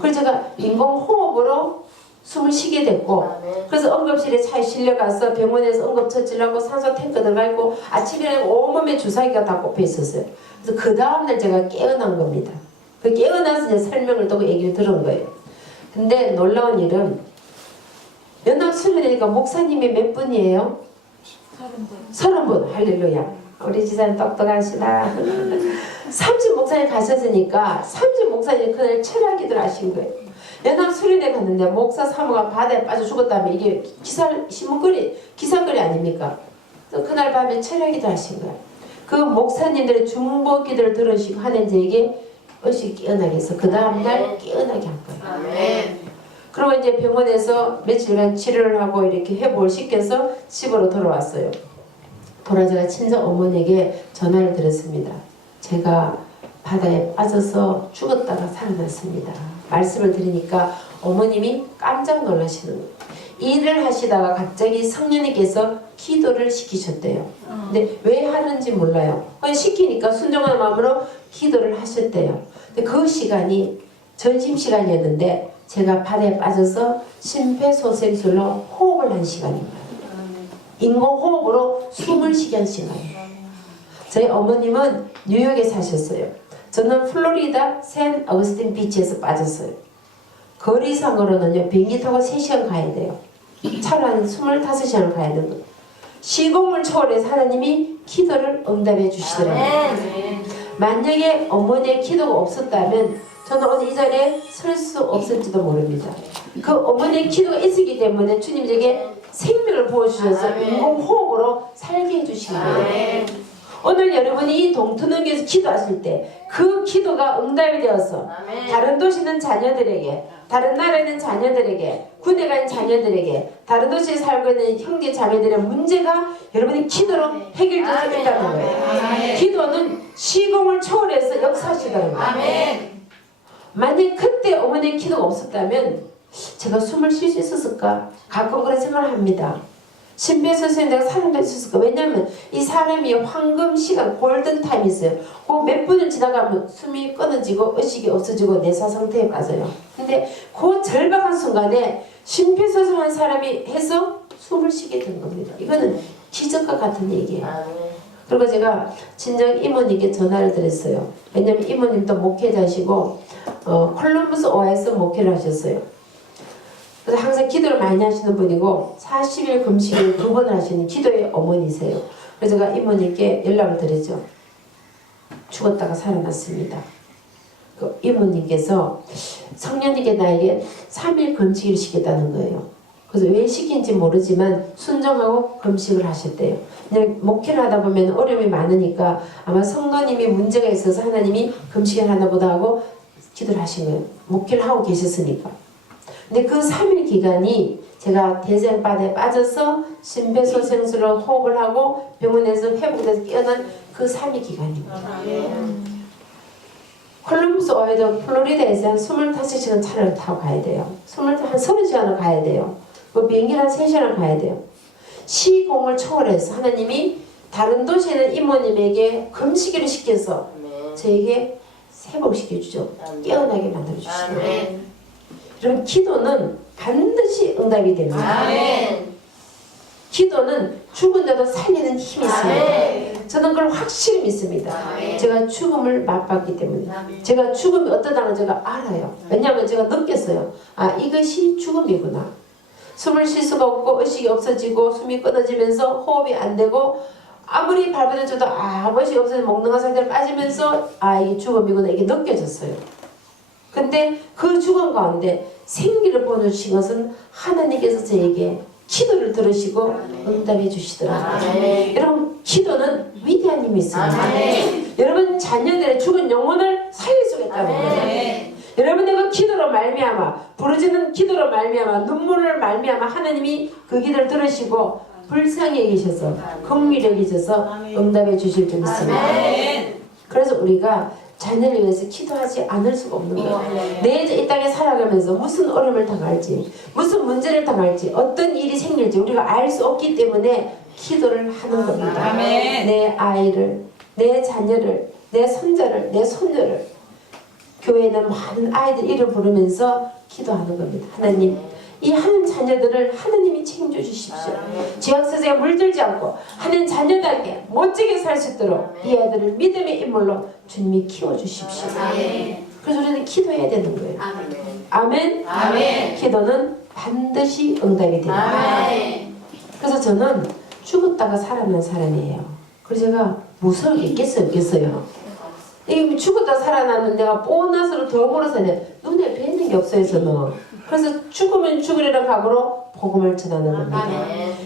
그래서 제가 인공호흡으로 숨을 쉬게 됐고 그래서 응급실에 차에 실려가서 병원에서 응급처치를 산소 탱크 들어가 있고 아침에 온몸에 주사기가 다 꼽혀 있었어요. 그래서 그 다음날 제가 깨어난 겁니다. 그 깨어나서 이제 설명을 듣고 얘기를 들은 거예요. 근데 놀라운 일은 연합수련회니까 목사님이 몇 분이에요? 30분. 할렐루야. 우리 지사님 똑똑하시다. 30 목사님 가셨으니까 30 목사님 그날 철학기도를 하신 거예요. 연합수련회 갔는데 목사 사모가 바다에 빠져 죽었다면 이게 기사거리 아닙니까? 그날 밤에 철학기도 하신 거예요. 그 목사님들의 중보기도를 들으시고 하는 저에게 의식 깨어나게 해서 그 다음날 깨어나게 한 거예요. 그리고 이제 병원에서 며칠간 치료를 하고 이렇게 회복을 시켜서 집으로 돌아왔어요. 제가 친정 어머니에게 전화를 드렸습니다. 제가 바다에 빠져서 죽었다가 살아났습니다. 말씀을 드리니까 어머님이 깜짝 놀라시는 거예요. 일을 하시다가 갑자기 성령님께서 기도를 시키셨대요. 근데 왜 하는지 몰라요. 그냥 시키니까 순종하는 마음으로 기도를 하셨대요. 근데 그 시간이 점심시간이었는데 제가 바다에 빠져서 심폐소생술로 호흡을 한 시간입니다. 인공호흡으로 숨을 쉬게 한 시간이에요. 저희 어머님은 뉴욕에 사셨어요. 저는 플로리다 샌 어거스틴 비치에서 빠졌어요. 거리상으로는요 비행기 타고 3시간 가야 돼요. 차로 한 25시간을 가야 되고 시공을 초월해서 하나님이 기도를 응답해 주시더라고요. 만약에 어머니의 기도가 없었다면 저는 오늘 이 자리에 설 수 없을지도 모릅니다. 그 어머니의 기도가 있었기 때문에 주님 제게 생명을 부어주셔서 인공호흡으로 살게 해주신 거예요. 오늘 여러분이 이 동토능교에서 기도하실 때 그 기도가 응답이 되어서 다른 도시 있는 자녀들에게 다른 나라에 있는 자녀들에게 군에 간 자녀들에게 다른 도시에 살고 있는 형제 자매들의 문제가 여러분이 기도로 해결될 수 있다는 거예요. 기도는 시공을 초월해서 역사하시다는 거예요. 만약 그때 어머니의 기도가 없었다면 제가 숨을 쉴 수 있었을까? 가끔 그런 생각을 합니다. 심폐소생술에 내가 살아날 수 있을까? 왜냐하면 이 사람이 황금 시간, 골든타임이 있어요. 그 몇 분을 지나가면 숨이 끊어지고 의식이 없어지고 내사 상태에 빠져요. 근데 그 절박한 순간에 심폐소생한 사람이 해서 숨을 쉬게 된 겁니다. 이거는 기적과 같은 얘기예요. 그리고 제가 친정 이모님께 전화를 드렸어요. 왜냐면 이모님도 목회자시고 콜럼버스 오하이에서 목회를 하셨어요. 그래서 항상 기도를 많이 하시는 분이고 40일 금식을 2번을 하시는 기도의 어머니세요. 그래서 제가 이모님께 연락을 드렸죠. 죽었다가 살아났습니다. 그 이모님께서 성령님께 나에게 3일 금식을 시켰다는 거예요. 그래서 왜 시킨지 모르지만 순종하고 금식을 하셨대요. 그냥 목회를 하다 보면 어려움이 많으니까 아마 성도님이 문제가 있어서 하나님이 금식을 하나 보다 하고 기도를 하신 거예요. 목회를 하고 계셨으니까. 근데 그 3일 기간이 제가 대장반에 빠져서 심폐소생술로 호흡을 하고 병원에서 회복돼서 깨어난 그 3일 기간입니다. 콜럼버스 오하이오 플로리다에서 한 25시간 차를 타고 가야 돼요. 한 30시간을 가야 돼요. 그 비행기를 한 3시간 가야 돼요. 시공을 초월해서 하나님이 다른 도시에 있는 이모님에게 금식일을 시켜서 저에게 회복시켜주죠. 깨어나게 만들어주시죠. 여러분 기도는 반드시 응답이 됩니다. 기도는 죽은데도 살리는 힘이 있습니다. 저는 그걸 확실히 믿습니다. 제가 죽음을 맛봤기 때문에 제가 죽음이 어떠다는 제가 알아요. 왜냐하면 제가 느꼈어요. 아 이것이 죽음이구나. 숨을 쉴 수가 없고 의식이 없어지고 숨이 끊어지면서 호흡이 안 되고 아무리 발버둥쳐도 아무 의식이 없어서 몽롱한 상태로 빠지면서 아 이게 죽음이구나 이게 느껴졌어요. 근데 그 죽음 가운데 생기를 보내주신 것은 하나님께서 저에게 기도를 들으시고 응답해 주시더라고요. 여러분 기도는 위대한 힘이 있습니다. 여러분 자녀들의 죽은 영혼을 살릴 수가 있다는 거예요. 여러분의 그 기도로 말미암아 부르짖는 기도로 말미암아 눈물을 말미암아 하나님이 그 기도를 들으시고 불쌍히 여기셔서 긍휼히 여기셔서 응답해 주실 줄 믿습니다. 그래서 우리가 자녀를 위해서 기도하지 않을 수가 없는 거예요. 내 이 땅에 살아가면서 무슨 어려움을 당할지 무슨 문제를 당할지 어떤 일이 생길지 우리가 알 수 없기 때문에 기도를 하는 겁니다. 내 아이를 내 자녀를 내 손자를 내 손녀를 교회에 있는 많은 아이들 이름 부르면서 기도하는 겁니다. 하나님 이 하는 자녀들을 하나님이 책임져 주십시오. 죄악세제가 물들지 않고 하는 자녀들에게 멋지게 살 수 있도록 이 아이들을 믿음의 인물로 주님이 키워주십시오. 그래서 우리는 기도해야 되는 거예요. 아멘. 기도는 반드시 응답이 됩니다. 그래서 저는 죽었다가 살아난 사람이에요. 그래서 제가 무서울 게 있겠어요? 이 죽었다 살아나는 내가 뻔나서로 덤으로서 눈에 뵈는 게 없어요 저는. 그래서 죽으면 죽으리라 각오로 복음을 전하는 겁니다.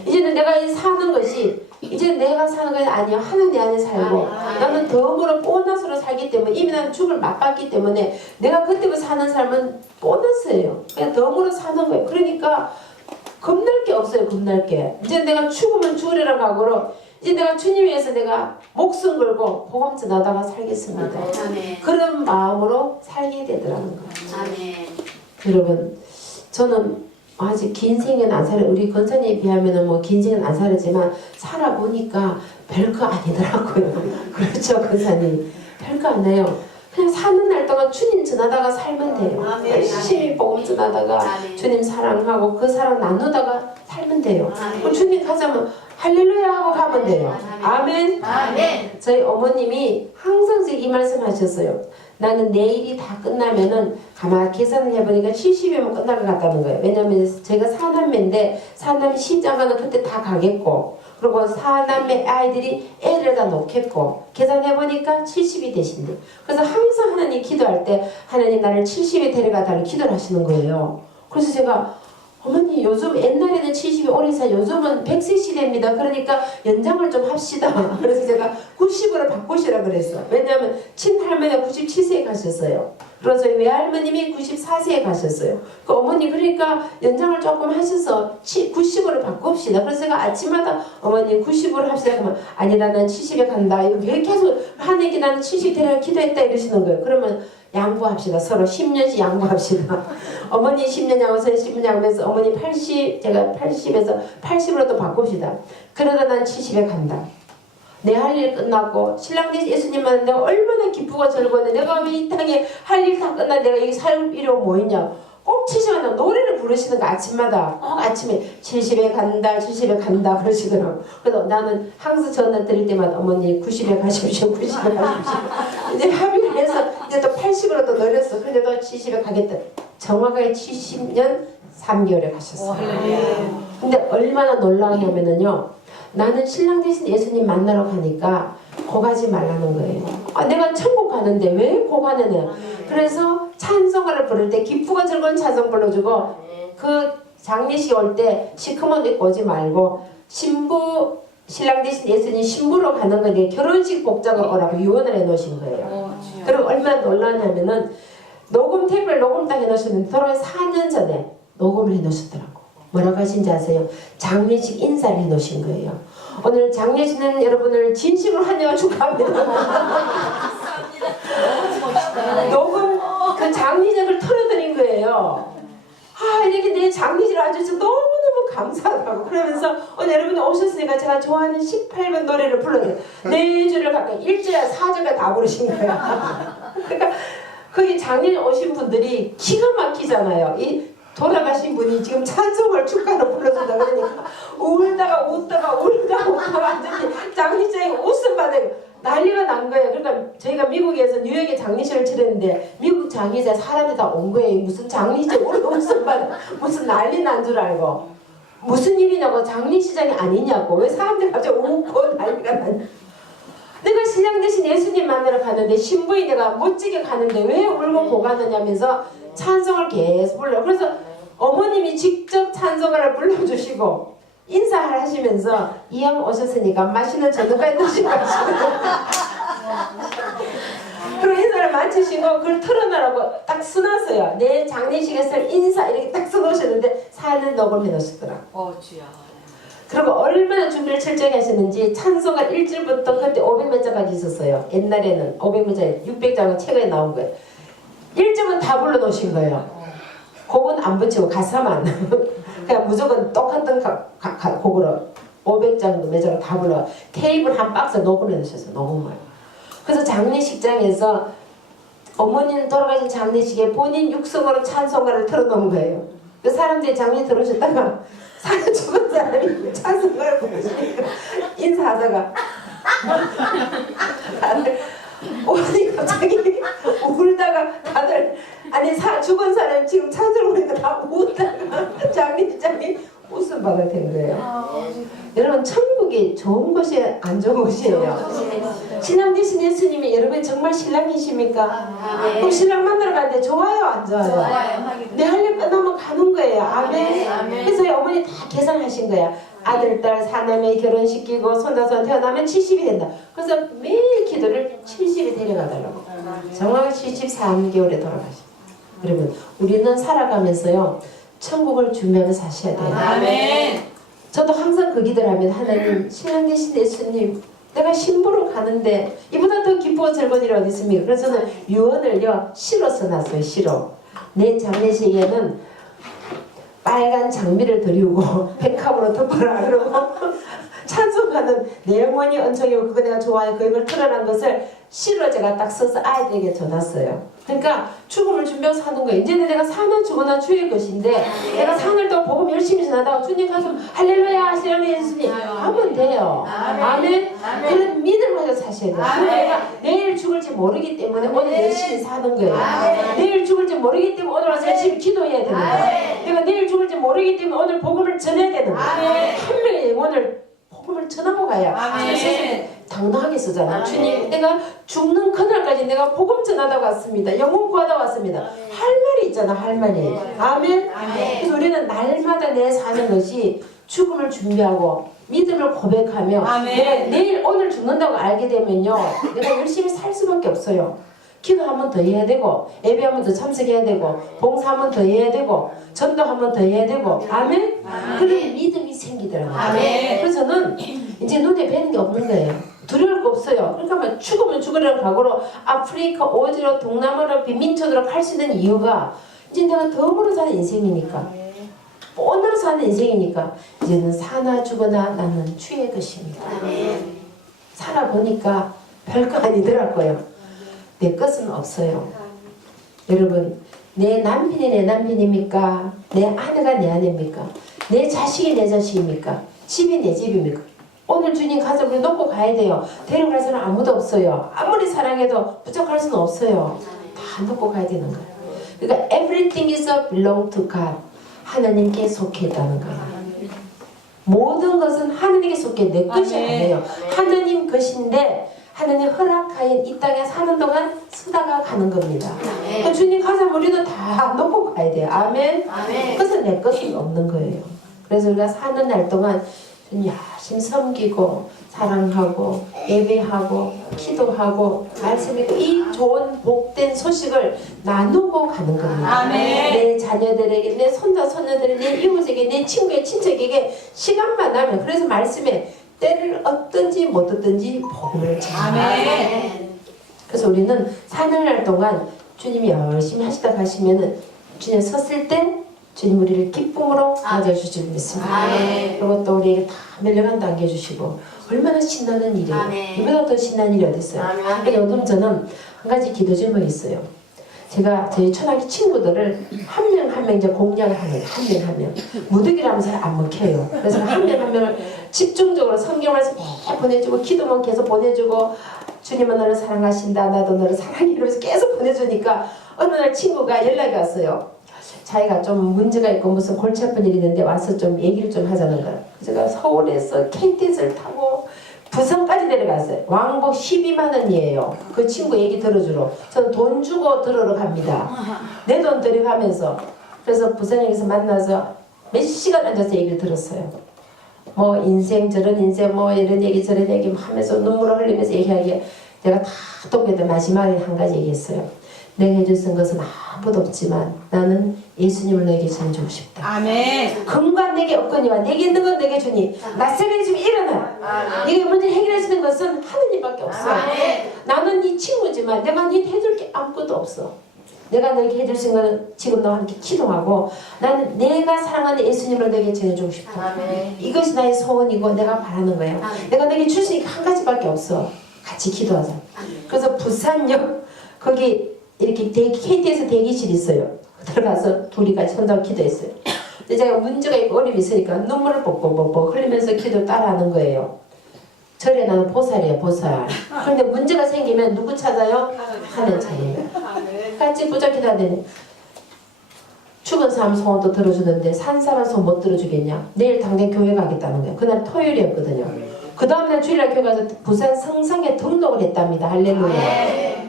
이제는 내가 사는 것이 이제 내가 사는 것이 아니야. 하나님 내 안에 살고 나는 덤으로 뻔나서로 살기 때문에 이미 나는 죽을 맛봤기 때문에 내가 그때부터 사는 삶은 뻔나서예요. 그냥 덤으로 사는 거예요. 그러니까 겁날 게 없어요. 겁날 게. 이제 내가 죽으면 죽으리라 각오로 이제 내가 주님 위해서 내가 목숨 걸고 복음 전하다가 살겠습니다. 그런 마음으로 살게 되더라는 거예요. 여러분 저는 아직 긴 생은 안 살아 우리 권사님에 비하면 뭐 긴 생은 안 살았지만 살아보니까 별거 아니더라고요. 그렇죠 권사님 별거 안 해요. 그냥 사는 날 동안 주님 전하다가 살면 돼요. 열심히 복음 전하다가 주님 사랑하고 그 사랑 나누다가 살면 돼요. 그럼 주님 가자면 할렐루야 하고 가면 돼요. 아멘. 저희 어머님이 항상 이 말씀 하셨어요. 나는 내일이 다 끝나면은 가만 계산을 해보니까 70이면 끝날 것 같다는 거예요. 왜냐면 제가 사남매인데 사남매 시장가는 그때 다 가겠고 그리고 사남매 아이들이 애를 다 놓겠고 계산해보니까 70이 되신대. 그래서 항상 하나님 기도할 때 하나님 나를 70에 데려가 달라고 기도를 하시는 거예요. 그래서 제가 어머니 요즘 옛날에는 70이 오래 사 요즘은 100세 시대입니다. 그러니까 연장을 좀 합시다. 그래서 제가 90으로 바꾸시라 그랬어. 왜냐하면 친할머니가 97세에 가셨어요. 그래서 외할머님이 94세에 가셨어요. 그 어머니 그러니까 연장을 조금 하셔서 90으로 바꿉시다. 그래서 제가 아침마다 어머니 90으로 합시다. 그러면 아니다 난 70에 간다. 이렇게 계속 하나님께 나는 70 되려 기도했다 이러시는 거예요. 그러면 양보합시다. 서로 10년씩 양보합시다. 어머니 10년 양보, 저희 10년 양보해서 어머니 80, 제가 80에서 80으로 또 바꿉시다. 그러다 난 70에 간다. 내 할 일 끝났고 신랑 대 예수님 만나 내가 얼마나 기쁘고 즐거웠는데 내가 왜 이 땅에 할 일 다 끝나 내가 여기 살 필요 뭐 있냐. 꼭 70에 간다 노래를 부르시는 거 아침마다 꼭 아침에 70에 간다 70에 간다 그러시더라고. 그래서 나는 항상 전화 드릴 때마다 어머니 90에 가십시오 90에 가십시오. 이제 합의를 해서 이제 또 80으로 또 늘렸어. 근데 또 70에 가겠다. 정확하게 70년 3개월에 가셨어요. 근데 얼마나 놀라웠냐면요, 나는 신랑 대신 예수님 만나러 가니까 고 가지 말라는 거예요. 아, 내가 천국 가는데 왜 고 가느냐. 그래서 찬송가를 부를 때 기쁘고 즐거운 찬송 불러주고, 그 장례식 올 때 시커먼 옷 입고 오지 말고 신부 신랑 대신 예수님 신부로 가는 거니 결혼식 복장을 오라고 유언을 해놓으신 거예요. 그럼 얼마나 놀라냐면은 녹음 테이프를 녹음 딱 해놓으셨는데 돌아가 4년 전에 녹음을 해놓으셨더라고. 뭐라고 하신지 아세요? 장례식 인사를 해놓으신 거예요. 오늘 장례식은 여러분을 진심으로 환영을 축하합니다. 녹음 그 장례식을 틀어드린 거예요. 아, 이렇게 내 장례식을 아주 너무너무 감사하다고. 그러면서 오늘 여러분이 오셨으니까 제가 좋아하는 18번 노래를 불러요. 4주를 가까이 1주에 4주가 다 부르신 거야. 그러니까 거기 장례 오신 분들이 기가 막히잖아요. 이 돌아가신 분이 지금 찬송을 축가로 불러준다 그러니까 울다가 웃다가 완전히 장례식장에 웃음 받아요. 난리가 난 거예요. 그러니까 저희가 미국에서 뉴욕에 장례식을 치렀는데 미국 장례식에 사람이 다 온 거예요. 무슨 장례식 웃음 받아 무슨 난리 난 줄 알고 무슨 일이냐고 장례식장이 아니냐고 왜 사람들이 갑자기 웃고 난리가 나냐. 내가 신랑 대신 예수님 만나러 가는데 신부인 내가 멋지게 가는데 왜 울고 고가느냐면서 찬송을 계속 불러. 그래서 어머님이 직접 찬송가를 불러주시고 인사를 하시면서 이 형 오셨으니까 맛있는 저녁까지 드시고 가시고 그리고 인사를 마치시고 그걸 틀어놔라고 딱 써놨어요. 내 장례식에서 인사 이렇게 딱 써놓으셨는데 사연을 녹음해 놓으시더라고. 주야. 그리고 얼마나 준비를 철저히 하셨는지 찬송가 1절부터 그때 500몇 장까지 있었어요. 옛날에는 500몇 장, 600장은 최근에 나온 거예요. 1절은 다 불러놓으신 거예요. 곡은 안 붙이고 가사만. 그냥 무조건 똑같은 곡으로 500장 몇 장을 다 불러. 테이블 한 박스 녹음해 놓으셨어요. 녹음을. 그래서 장례식장에서 어머니는 돌아가신 장례식에 본인 육성으로 찬송가를 틀어놓은 거예요. 그 사람들이 장례 들어오셨다가 사는 죽은 사람이 찬송가를 부르시니까 인사하다가 다들 어머니 갑자기 울다가 다들 아니 죽은 사람이 지금 찬송을 보니까 다 웃다가 장례식장이 웃음 바가 된 거예요. 여러분 천국이 좋은 곳이 안 좋은 곳이에요. 신랑 되신 예수님이 여러분 정말 신랑이십니까? 그럼 신랑 만나러 가는데 좋아요 안 좋아요? 내 할 일 끝나면 가는 거예요. 아멘. 그래서 어머니 다 계산하신 거야. 아들, 딸, 사남매 결혼시키고 손자손 태어나면 70이 된다. 그래서 매일 기도를 70이 데려가달라고. 정확히 73개월에 돌아가셨어요. 여러분 우리는 살아가면서요 천국을 준비하면서 사셔야 돼요. 아멘. 저도 항상 그 기도를 하면 하나님 신랑 되신 예수님 내가 신부로 가는데 이보다 더 기쁘고 즐거운 일이 어디 있습니까? 그래서 저는 유언을요 시로 써놨어요. 시로. 내 장례식에는 빨간 장미를 드리고 백합으로 덮어라 그러고 찬송가는 내 영혼이 은총이고 그거 내가 좋아해 그 이걸 틀어난 것을 시로 제가 딱 써서 아이들에게 전했어요. 그러니까 죽음을 준비하고 사는 거예요. 이제는 내가 사는 죽어나 주의 것인데 내가 산을 또 복음 열심히 전하다가 주님 가서 할렐루야 신랑 예수님 하면 돼요. 아멘. 그런 믿음을 가지고 사셔야 돼요. 내가 내일 죽을지 모르기 때문에 오늘 열심히 사는 거예요. 내일 죽을지 모르기 때문에 오늘 와서 열심히 기도해야 됩니다. 내가 내일 죽을지 모르기 때문에 오늘 복음을 전해야 되는 거예요. 한 명의 영혼을 복음을 전하고 가야 세상에 당당하게 쓰잖아. 주님 내가 죽는 그날까지 내가 복음 전하다 왔습니다. 영혼 구하다 왔습니다. 할 말이 있잖아. 할 말이. 아멘. 그래서 우리는 날마다 내 사는 것이 죽음을 준비하고 믿음을 고백하며 내가 내일 오늘 죽는다고 알게 되면요 내가 열심히 살 수밖에 없어요. 기도 한 번 더 해야 되고 예배 한 번 더 참석해야 되고 봉사 한 번 더 해야 되고 전도 한 번 더 해야 되고 아멘? 그런 믿음이 생기더라고요. 그래서 저는 이제 눈에 뵈는 게 없는 거예요. 두려울 거 없어요. 그러니까 막 죽으면 죽으라는 각오로 아프리카 오지로 동남아로 빈민촌으로 갈 수 있는 이유가 이제 내가 덤으로 사는 인생이니까 오늘로 사는 인생이니까 이제는 사나 죽거나 나는 주의 것입니다. 살아보니까 별거 아니더라고요. 내 것은 없어요. 여러분 내 남편이 내 남편입니까? 내 아내가 내 아내입니까? 내 자식이 내 자식입니까? 집이 내 집입니까? 오늘 주님 가서 우리 놓고 가야 돼요. 데려갈 사람 아무도 없어요. 아무리 사랑해도 부족할 수는 없어요. 다 놓고 가야 되는 거예요. 그러니까 everything is belong to God. 하나님께 속해 있다는 거예요. 모든 것은 하나님께 속해 내 것이 아니에요. 하나님 것인데 하나님 허락하인 이 땅에 사는 동안 쓰다가 가는 겁니다. 그러니까 주님 가서 우리도 다 놓고 가야 돼요. 아멘. 그래서 내 것은 없는 거예요. 그래서 우리가 사는 날 동안 열심히 섬기고 사랑하고 예배하고 기도하고 말씀이고 이 좋은 복된 소식을 나누고 가는 겁니다. 아멘. 내 자녀들에게 내 손자 손녀들에게 내 이웃에게 내 친구의 친척에게 시간만 나면 그래서 말씀에 때를 얻든지 못 얻든지 복음을 전하라. 그래서 우리는 사는 날 동안 주님이 열심히 하시다 가시면은 주님 섰을 때 주님 우리를 기쁨으로 맞아주실 줄 믿습니다. 그리고 또 우리에게 다 멸령한도 안겨주시고 얼마나 신나는 일이에요. 이보다 더 신나는 일이 어디 있어요. 근데 요즘 저는 한 가지 기도 제목이 있어요. 제가 저희 초등학교 친구들을 한 명 한 명 이제 공략을 하는 거예요. 한 명 한 명. 무득이라면 잘 안 먹혀요. 그래서 한 명 한 명을 집중적으로 성경 말씀 계속 보내주고 기도만 계속 보내주고 주님은 너를 사랑하신다. 나도 너를 사랑해. 이러면서 계속 보내주니까 어느 날 친구가 연락이 왔어요. 자기가 좀 문제가 있고 무슨 골치 아픈 일이 있는데 와서 좀 얘기를 좀 하자는 거예요. 제가 서울에서 KTX를 타고 부산까지 내려갔어요. 왕복 12만 원이에요. 그 친구 얘기 들어주러. 저는 돈 주고 들으러 갑니다. 내 돈 들여가면서. 그래서 부산역에서 만나서 몇 시간 앉아서 얘기를 들었어요. 뭐 인생 저런 인생 뭐 이런 얘기 저런 얘기 하면서 눈물을 흘리면서 얘기하기에 내가 다 똑같은 마지막에 한 가지 얘기했어요. 내가 해줄 수 있는 것은 아무도 없지만 나는 예수님을 너에게 전해주고 싶다. 아멘. 금과 내게 없거니와 내게 있는 건 내게 주니 낯설게 주면 일어나. 네가 문제 해결할 수 있는 것은 하느님밖에 없어. 나는 네 친구지만 내가 네 해줄 게 아무것도 없어. 내가 너에게 해줄 수 있는 건 지금 너와 함께 기도하고 나는 내가 사랑하는 예수님을 너에게 전해주고 싶다. 이것이 나의 소원이고 내가 바라는 거예요. 내가 너에게 줄 수 있는 게 한 가지밖에 없어. 같이 기도하자. 그래서 부산역 거기 이렇게 KT에서 대기실이 있어요. 들어가서 둘이 같이 혼자 기도했어요. 근데 제가 문제가 있고 어려움이 있으니까 눈물을 뻑뻑뻑뻑 흘리면서 기도 따라하는 거예요. 절에 나는 보살이에요, 보살. 그런데 문제가 생기면 누구 찾아요? 하나님 찾아요. 같이 부적 기도하더니 죽은 사람 소원도 들어주는데 산 사람 소원 못 들어주겠냐? 내일 당장 교회 가겠다는 거예요. 그날 토요일이었거든요. 그 다음날 주일날 교회 가서 부산 성상에 등록을 했답니다. 할렐루야.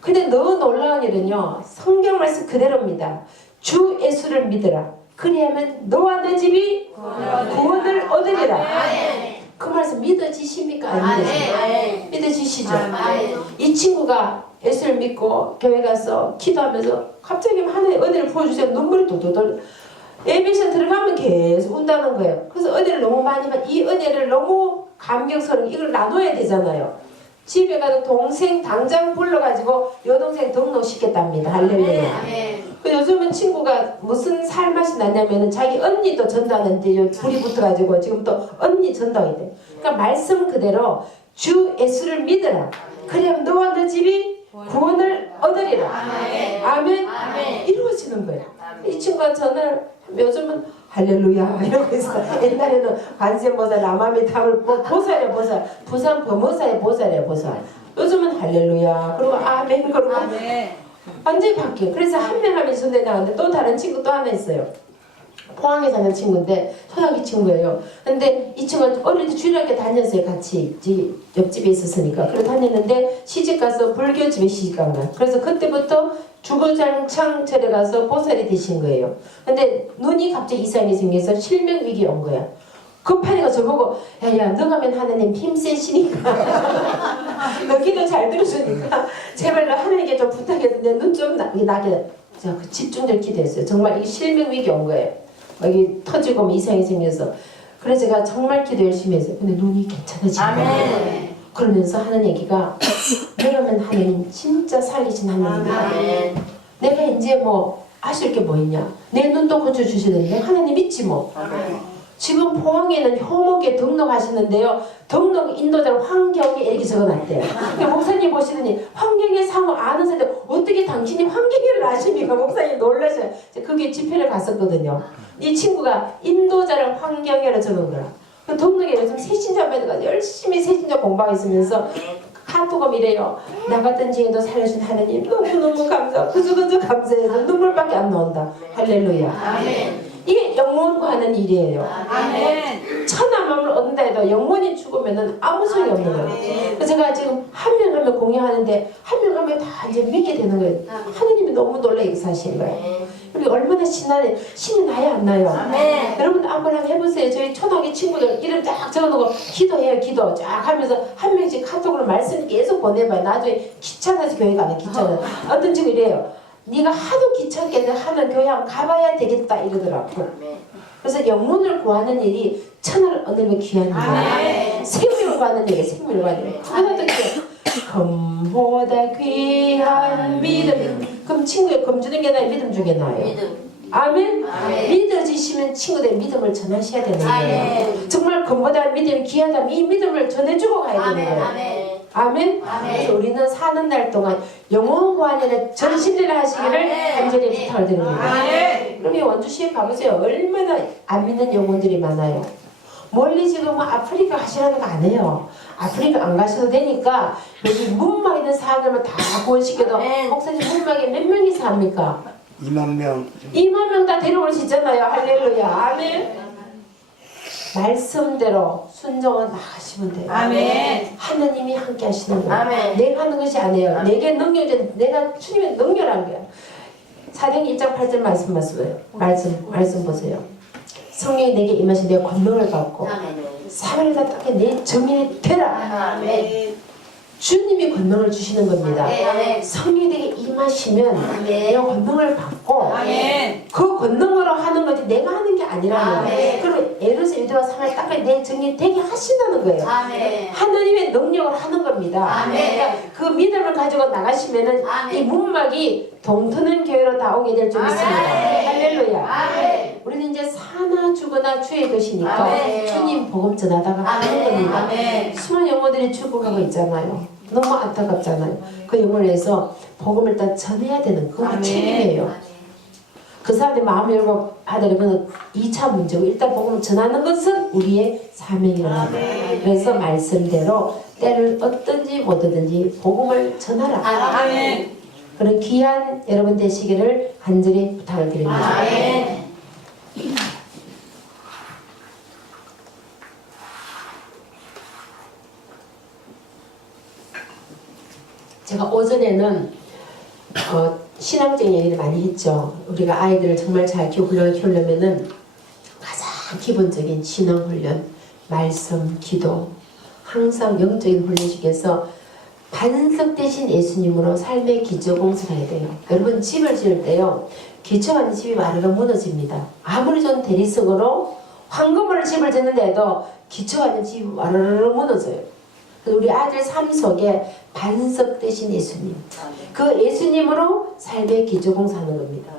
근데 너무 놀라운 일은요. 성경 말씀 그대로입니다. 주 예수를 믿으라. 그리하면 너와 너 집이 구원을 얻으리라. 그 말씀 믿어지십니까? 안 믿어지십니까? 믿어지시죠? 이 친구가 예수를 믿고 교회 가서 기도하면서 갑자기 하나님 은혜를 부어주세요. 눈물이 도도돌. 예배실 들어가면 계속 운다는 거예요. 그래서 은혜를 너무 많이 받, 이 은혜를 너무 감격스러운 이걸 나눠야 되잖아요. 집에 가서 동생 당장 불러가지고 여동생 등록시켰답니다. 할렐루야. 그 요즘은 친구가 무슨 살 맛이 나냐면은 자기 언니도 전도하는데 불이 붙어가지고 지금 또 언니 전도하게 돼. 그러니까 말씀 그대로 주 예수를 믿으라. 그럼 너와 너 집이 구원을 얻으리라. 아멘. 이루어지는 거예요. 이 친구가 저는 요즘은 할렐루야 이러고 있어. 옛날에는 관세음보살 남아미탑을 보살이야 보살. 부산 범어사의 보살이야 보살. 요즘은 할렐루야 그리고 아멘 그러고 완전히 바뀌어. 그래서 한 명 하면 전대 나갔는데 또 다른 친구 또 하나 있어요. 포항에 사는 친구인데 초등학교 친구예요. 근데 이 친구가 어릴 때 주일학교 다녔어요. 같이 옆집에 있었으니까. 그래서 다녔는데 시집가서 불교집에 시집간 거야. 그래서 그때부터 주구장창 절에 가서 보살이 되신 거예요. 근데 눈이 갑자기 이상이 생겨서 실명 위기 온 거야. 급하니까 저보고 야야 너 가면 하나님 힘세시니까 너 기도 잘 들어주니까 제발 너 하나님께 좀 부탁해서 내 눈 좀 나게 제가 그 집중적으로 기도했어요. 정말 이게 실명 위기 온 거예요. 여기 터지고 뭐 이상이 생겨서. 그래서 제가 정말 기도 열심히 했어요. 근데 눈이 괜찮아진 거예요. 그러면서 하는 얘기가 그러면 하나님 진짜 살리신 하나님이다. 내가 이제 뭐 아실 게 뭐 있냐. 내 눈도 고쳐주시는데 하나님 믿지 뭐. 지금 포항에는 효목에 등록하시는데요. 등록 인도자는 환경에 이렇게 적어놨대요. 목사님 보시더니 환경의 상을 아는 사람들 어떻게 당신이 환경을 아십니까? 그러니까 목사님 놀라셔요. 그게 집회를 갔었거든요. 이 친구가 인도자를 환경에로 적은 거라. 그 동네에 요즘 새신자매가 열심히 새신자 공부하고 있으면서 카톡을 이래요. 나 같은 증인도 살려준 하나님 너무너무 감사. 그저 감사해서 눈물밖에 안 나온다. 할렐루야. 아멘. 이게 영혼과 하는 일이에요. 아멘. 천한 마음을 얻는다 해도 영혼이 죽으면 아무 소용이 없는 거예요. 그래서 제가 지금 한 명 한 명 공유하는데 한 명 한 명 다 이제 믿게 되는 거예요. 하느님이 너무 놀라 역사하시는 거예요. 우리 얼마나 신나네. 신이 나요 안 나요? 아멘. 여러분 한번 해보세요. 저희 초등학교 친구들 이름 쫙 적어놓고 기도해요. 기도 쫙 하면서 한 명씩 카톡으로 말씀 계속 보내봐요. 나중에 귀찮아서 교회 가네. 귀찮아. 어떤 친구 이래요. 네가 하도 귀찮게 하는 교회 한번 가봐야 되겠다 이러더라고. 그래서 영혼을 구하는 일이 천하를 얻는 게 귀한 일이에요. 생명을 구하는 일이 생명을 구하는 일이에요. 하나도 금보다 귀한 믿음. 그럼 친구의 금 주는 게 나아요? 믿음 주게 나아요? 아멘? 믿어지시면 친구들 믿음을 전하셔야 되는 거예요. 정말 금보다 믿음이 귀하다면 이 믿음을 전해주고 가야 되는 거예요. 아멘? 그래서 우리는 사는 날 동안 영혼 구하는 전신을 하시기를 간절히 부탁을 드립니다. 그럼 이 원주시에 가보세요. 얼마나 안 믿는 영혼들이 많아요. 멀리 지금 뭐 아프리카 가시라는 거 안 해요. 아프리카 안 가셔도 되니까 여기 문막에 있는 사람들만 다 구원시켜도 목사님 문막에 몇 명이 삽니까? 2만 명. 2만 명 다 데려올 수 있잖아요. 할렐루야. 아멘. 말씀대로 순종을 나가시면 돼요. 아멘. 하나님이 함께 하시는 거예요. 아멘. 내가 하는 것이 아니에요. 내게 능력이 내가 주님의 능력한 거예요. 사도행 1장 8절 말씀 보세요. 성령이 내게 임하신 내가 권능을 받고 사람을 다 땅에 내 정인이 되라. 아멘. 주님이 권능을 주시는 겁니다. 성령이 내게 임하시면 내가 권능을 받고 아멘. 그 권능으로 하는 거지 내가 하는 게 아니라는 거예요. 그리고 에르스 유대와 사마리아 땅까지 내 정인이 되게 하신다는 거예요. 하나님의 능력을 하는 겁니다. 그러니까 그 믿음을 가지고 나가시면은 이 문막이 동트는 교회로 다 오게 될 줄 믿습니다. 할렐루야. 우리는 이제 사나 죽으나 주의 것이니까 주님 복음 전하다가 가는 겁니다. 수많은 영혼들이 죽어가고 있잖아요. 너무 안타깝잖아요. 그 영혼을 위해서 복음을 일단 전해야 되는 그 우리 책임이에요. 그 사람의 마음을 열고 하다는 건 2차 문제고 일단 복음을 전하는 것은 우리의 사명이라는 거예요. 그래서 말씀대로 때를 얻든지 못 얻든지 복음을 전하라. 아멘. 그런 귀한 여러분 되시기를 간절히 부탁을 드립니다. 아멘. 제가 오전에는 신앙적인 얘기를 많이 했죠. 우리가 아이들을 정말 잘 키우려면은 가장 기본적인 신앙 훈련, 말씀, 기도, 항상 영적인 훈련 중에서 반석되신 예수님으로 삶의 기초 공사를 해야 돼요. 여러분 집을 지을 때요. 기초가 집이 와르르 무너집니다. 아무리 좋은 대리석으로 황금으로 집을 짓는데도 기초가 집이 와르르 무너져요. 우리 아들 삶 속에 반석 되신 예수님, 그 예수님으로 삶의 기초 공사하는 겁니다.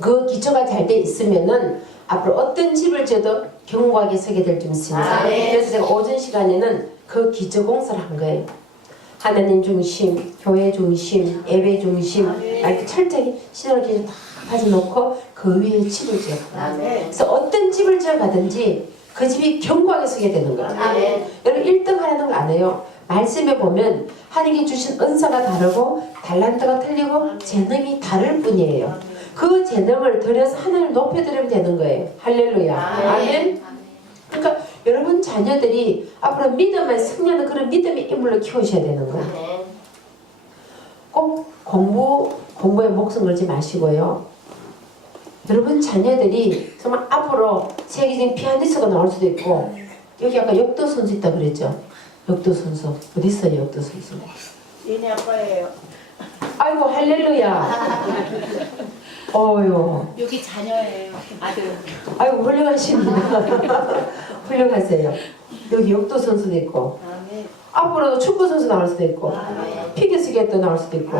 그 기초가 잘 돼 있으면은 앞으로 어떤 집을 지어도 견고하게 서게 될 줄 믿습니다. 그래서 제가 오전 시간에는 그 기초 공사를 한 거예요. 하나님 중심, 교회 중심, 예배 중심 이렇게 철저히 신앙을 기준 다 가져놓고 그 위에 집을 지어요. 그래서 어떤 집을 지어가든지 그 집이 견고하게 서게 되는 거예요. 여러분 1등 하라는 거 안 해요. 말씀에 보면 하나님께 주신 은사가 다르고 달란트가 틀리고 재능이 다를 뿐이에요. 그 재능을 들여서 하나님을 높여드리면 되는 거예요. 할렐루야. 아멘. 그러니까 여러분 자녀들이 앞으로 믿음을 승리하는 그런 믿음의 인물로 키우셔야 되는 거예요. 꼭 공부에 목숨 걸지 마시고요. 여러분 자녀들이 정말 앞으로 세계적인 피아니스트가 나올 수도 있고, 여기 아까 역도 선수 있다 그랬죠? 역도 선수 어디 있어요? 역도 선수 얘네 아빠예요. 아이고 할렐루야. 어유 여기 자녀예요. 아들. 아이고 훌륭하십니다. 훌륭하세요. 여기 역도 선수도 있고 아멘. 앞으로도 축구 선수 나올 수도 있고 피겨스케이터 나올 수도 있고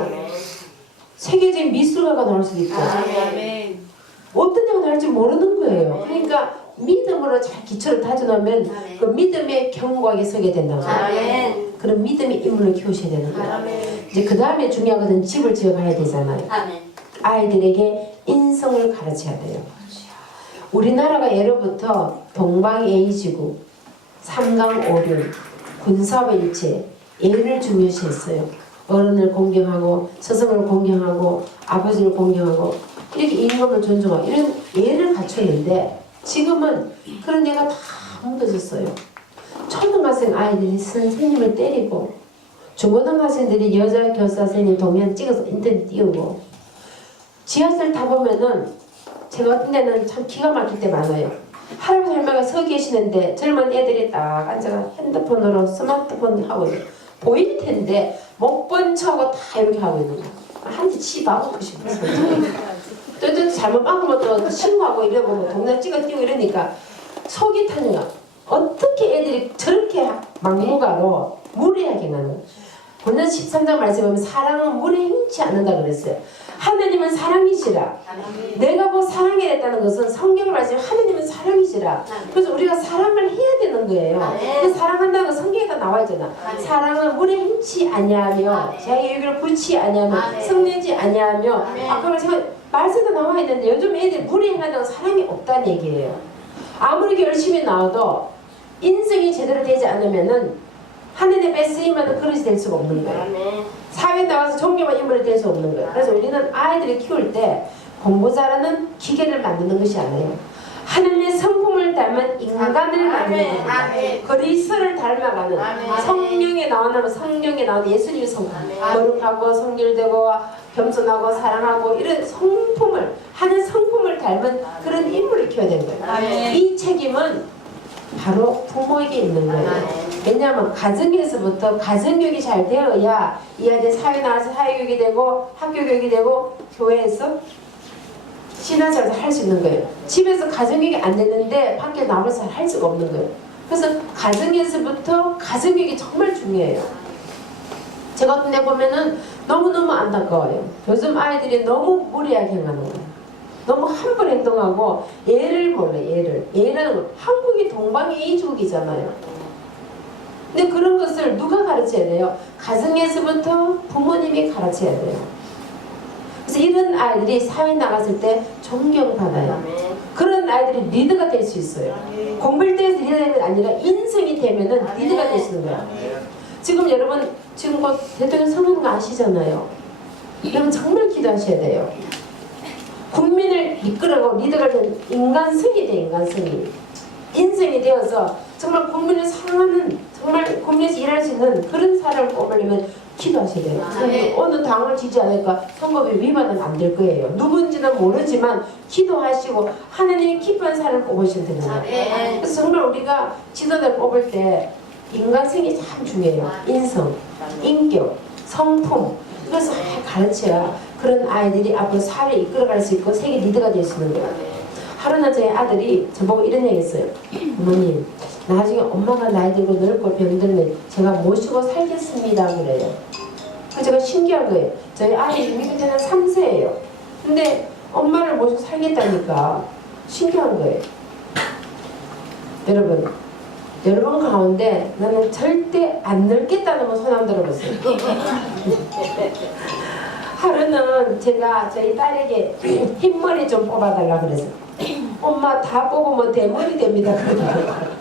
세계적인 미술가가 나올 수도 있고 아멘. 어떤 데가 나올지 모르는 거예요. 그러니까 믿음으로 잘 기초를 다져놓으면 아멘. 그 믿음에 견고하게 서게 된다고. 아멘. 그런 믿음의 인물을 키우셔야 되는 거예요. 아멘. 이제 그 다음에 중요한 것은 집을 지어가야 되잖아요. 아멘. 아이들에게 인성을 가르쳐야 돼요. 우리나라가 예로부터 동방예의지구, 삼강오륜, 군사일체, 예를 중요시했어요. 어른을 공경하고 스승을 공경하고 아버지를 공경하고 이렇게 임금을 존중하고 이런 예를 갖췄는데 지금은 그런 예가 다 묻어졌어요. 초등학생 아이들이 선생님을 때리고 중고등학생들이 여자 교사 선생님 동영 찍어서 인터넷 띄우고 지하철 타보면은 제가 같은 데는 참 기가 막힐 때 많아요. 할아버지 할머니가 서 계시는데 젊은 애들이 딱 앉아가 핸드폰으로 스마트폰 하고 있어요. 보일 텐데 못 본 척하고 다 이렇게 하고 있는 거야. 한대 치봐보고 싶었어요. 또 잘못 바꾸면 또 신고하고 이러고 동네 찍어 띄우고 이러니까 속이 타니까 어떻게 애들이 저렇게 막무가로 무례하게 나는 거야. 본전 13장 말씀에 보면 사랑은 물에 행치 않는다 그랬어요. 하나님은 사랑이시라. 내가 뭐 사랑이랬다는 것은 성경을 말씀에 하나님은 사랑이시라. 그래서 우리가 사랑을 해야 되는 거예요. 그 사랑한다는 건 성경에 다 나와 있잖아. 사랑은 물에 행치 아니하며 자기 의를 굳지 아니하며 성내지 아니하며 아까 제가 말씀도 나와 있는데 요즘 애들 물에 행한다고 사랑이 없다는 얘기예요. 아무리 열심히 나와도 인성이 제대로 되지 않으면은 하나님의 뺏으임만 그릇이 될 수가 없는 거예요. 사회에 나가서 존경한 인물이 될 수 없는 거예요. 그래서 우리는 아이들을 키울 때 공부 잘하는 기계를 만드는 것이 아니에요. 하나님의 성품을 닮은 인간을 만드는 겁니다. 그리스도를 닮아가는 성령에 나오는 성령에 나오는 예수님의 성품, 거룩하고 성결되고 겸손하고 사랑하고 이런 성품을 하는 성품을 닮은 그런 인물을 키워야 되는 거예요. 이 책임은 바로 부모에게 있는 거예요. 왜냐하면 가정에서부터 가정교육이 잘 되어야 이 아이들 사회 나와서 사회교육이 되고 학교교육이 되고 교회에서 신앙생활을 할 수 있는 거예요. 집에서 가정교육이 안 되는데 밖에 나와서 할 수가 없는 거예요. 그래서 가정에서부터 가정교육이 정말 중요해요. 제 같은 데 보면은 너무너무 안타까워요. 요즘 아이들이 너무 무리하게 행하는 거예요. 너무 함부로 행동하고 예를 몰라. 예라는 건 한국이 동방예의지국이잖아요. 근데 그런 것을 누가 가르쳐야 돼요? 가정에서부터 부모님이 가르쳐야 돼요. 그래서 이런 아이들이 사회 나갔을 때 존경받아요. 그런 아이들이 리더가 될 수 있어요. 공부를 때에서 리더가 아니라 인성이 되면은 리더가 될 수 있는 거야. 지금 여러분 지금 곧 대통령 선거인 거 아시잖아요. 여러분 정말 기도하셔야 돼요. 국민을 이끌어가고 리더가 된 인간성이 돼. 인간성이 인성이 되어서 정말 국민을 사랑하는 정말 국민에서 일할 수 있는 그런 사람을 뽑으려면 기도하셔야 돼요. 어느 당을 지지하니까 선거비 위반은 안 될 거예요. 누군지는 모르지만 기도하시고 하나님이 기뻐하는 사람을 뽑으시면 되는 거예요. 그래서 정말 우리가 지도자를 뽑을 때 인간성이 참 중요해요. 인성, 인격, 성품 이것을 잘 가르쳐야 그런 아이들이 앞으로 사회를 이끌어갈 수 있고 세계 리더가 될 수 있는 거예요. 하루는 저희 아들이 저보고 이런 얘기 했어요. 어머님 나중에 엄마가 나이 들고 늙고 병들면 제가 모시고 살겠습니다 그래요. 그래서 제가 신기한 거예요. 저희 아이 미국에는 3세예요. 근데 엄마를 모시고 살겠다니까 신기한 거예요. 여러분 가운데 나는 절대 안 늙겠다는 건 손 안 들어보세요. 하루는 제가 저희 딸에게 흰머리 좀 뽑아달라 그래서 엄마 다 뽑으면 대머리 됩니다 그러더라고요.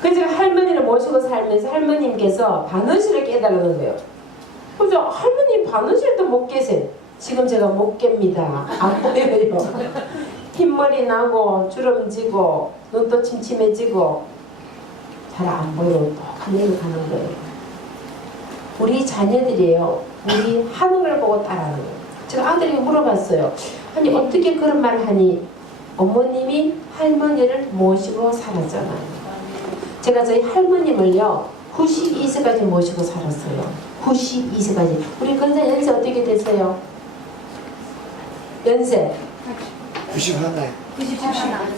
그래서 할머니를 모시고 살면서 할머님께서 바느질을 깨달는 거예요. 그래서 할머니 바느질도 못 깨세요. 지금 제가 못 깹니다. 안 보여요. 흰머리 나고 주름지고 눈도 침침해지고 잘 안 보여요. 하늘을 가는 거예요. 우리 자녀들이에요. 우리 하는 걸 보고 따라하는 거예요. 제가 아들에게 물어봤어요. 아니 어떻게 그런 말을 하니? 어머님이 할머니를 모시고 살았잖아요. 제가 저희 할머님을요 92세까지 모시고 살았어요. 92세까지. 우리 근사 연세 어떻게 되세요? 연세 91에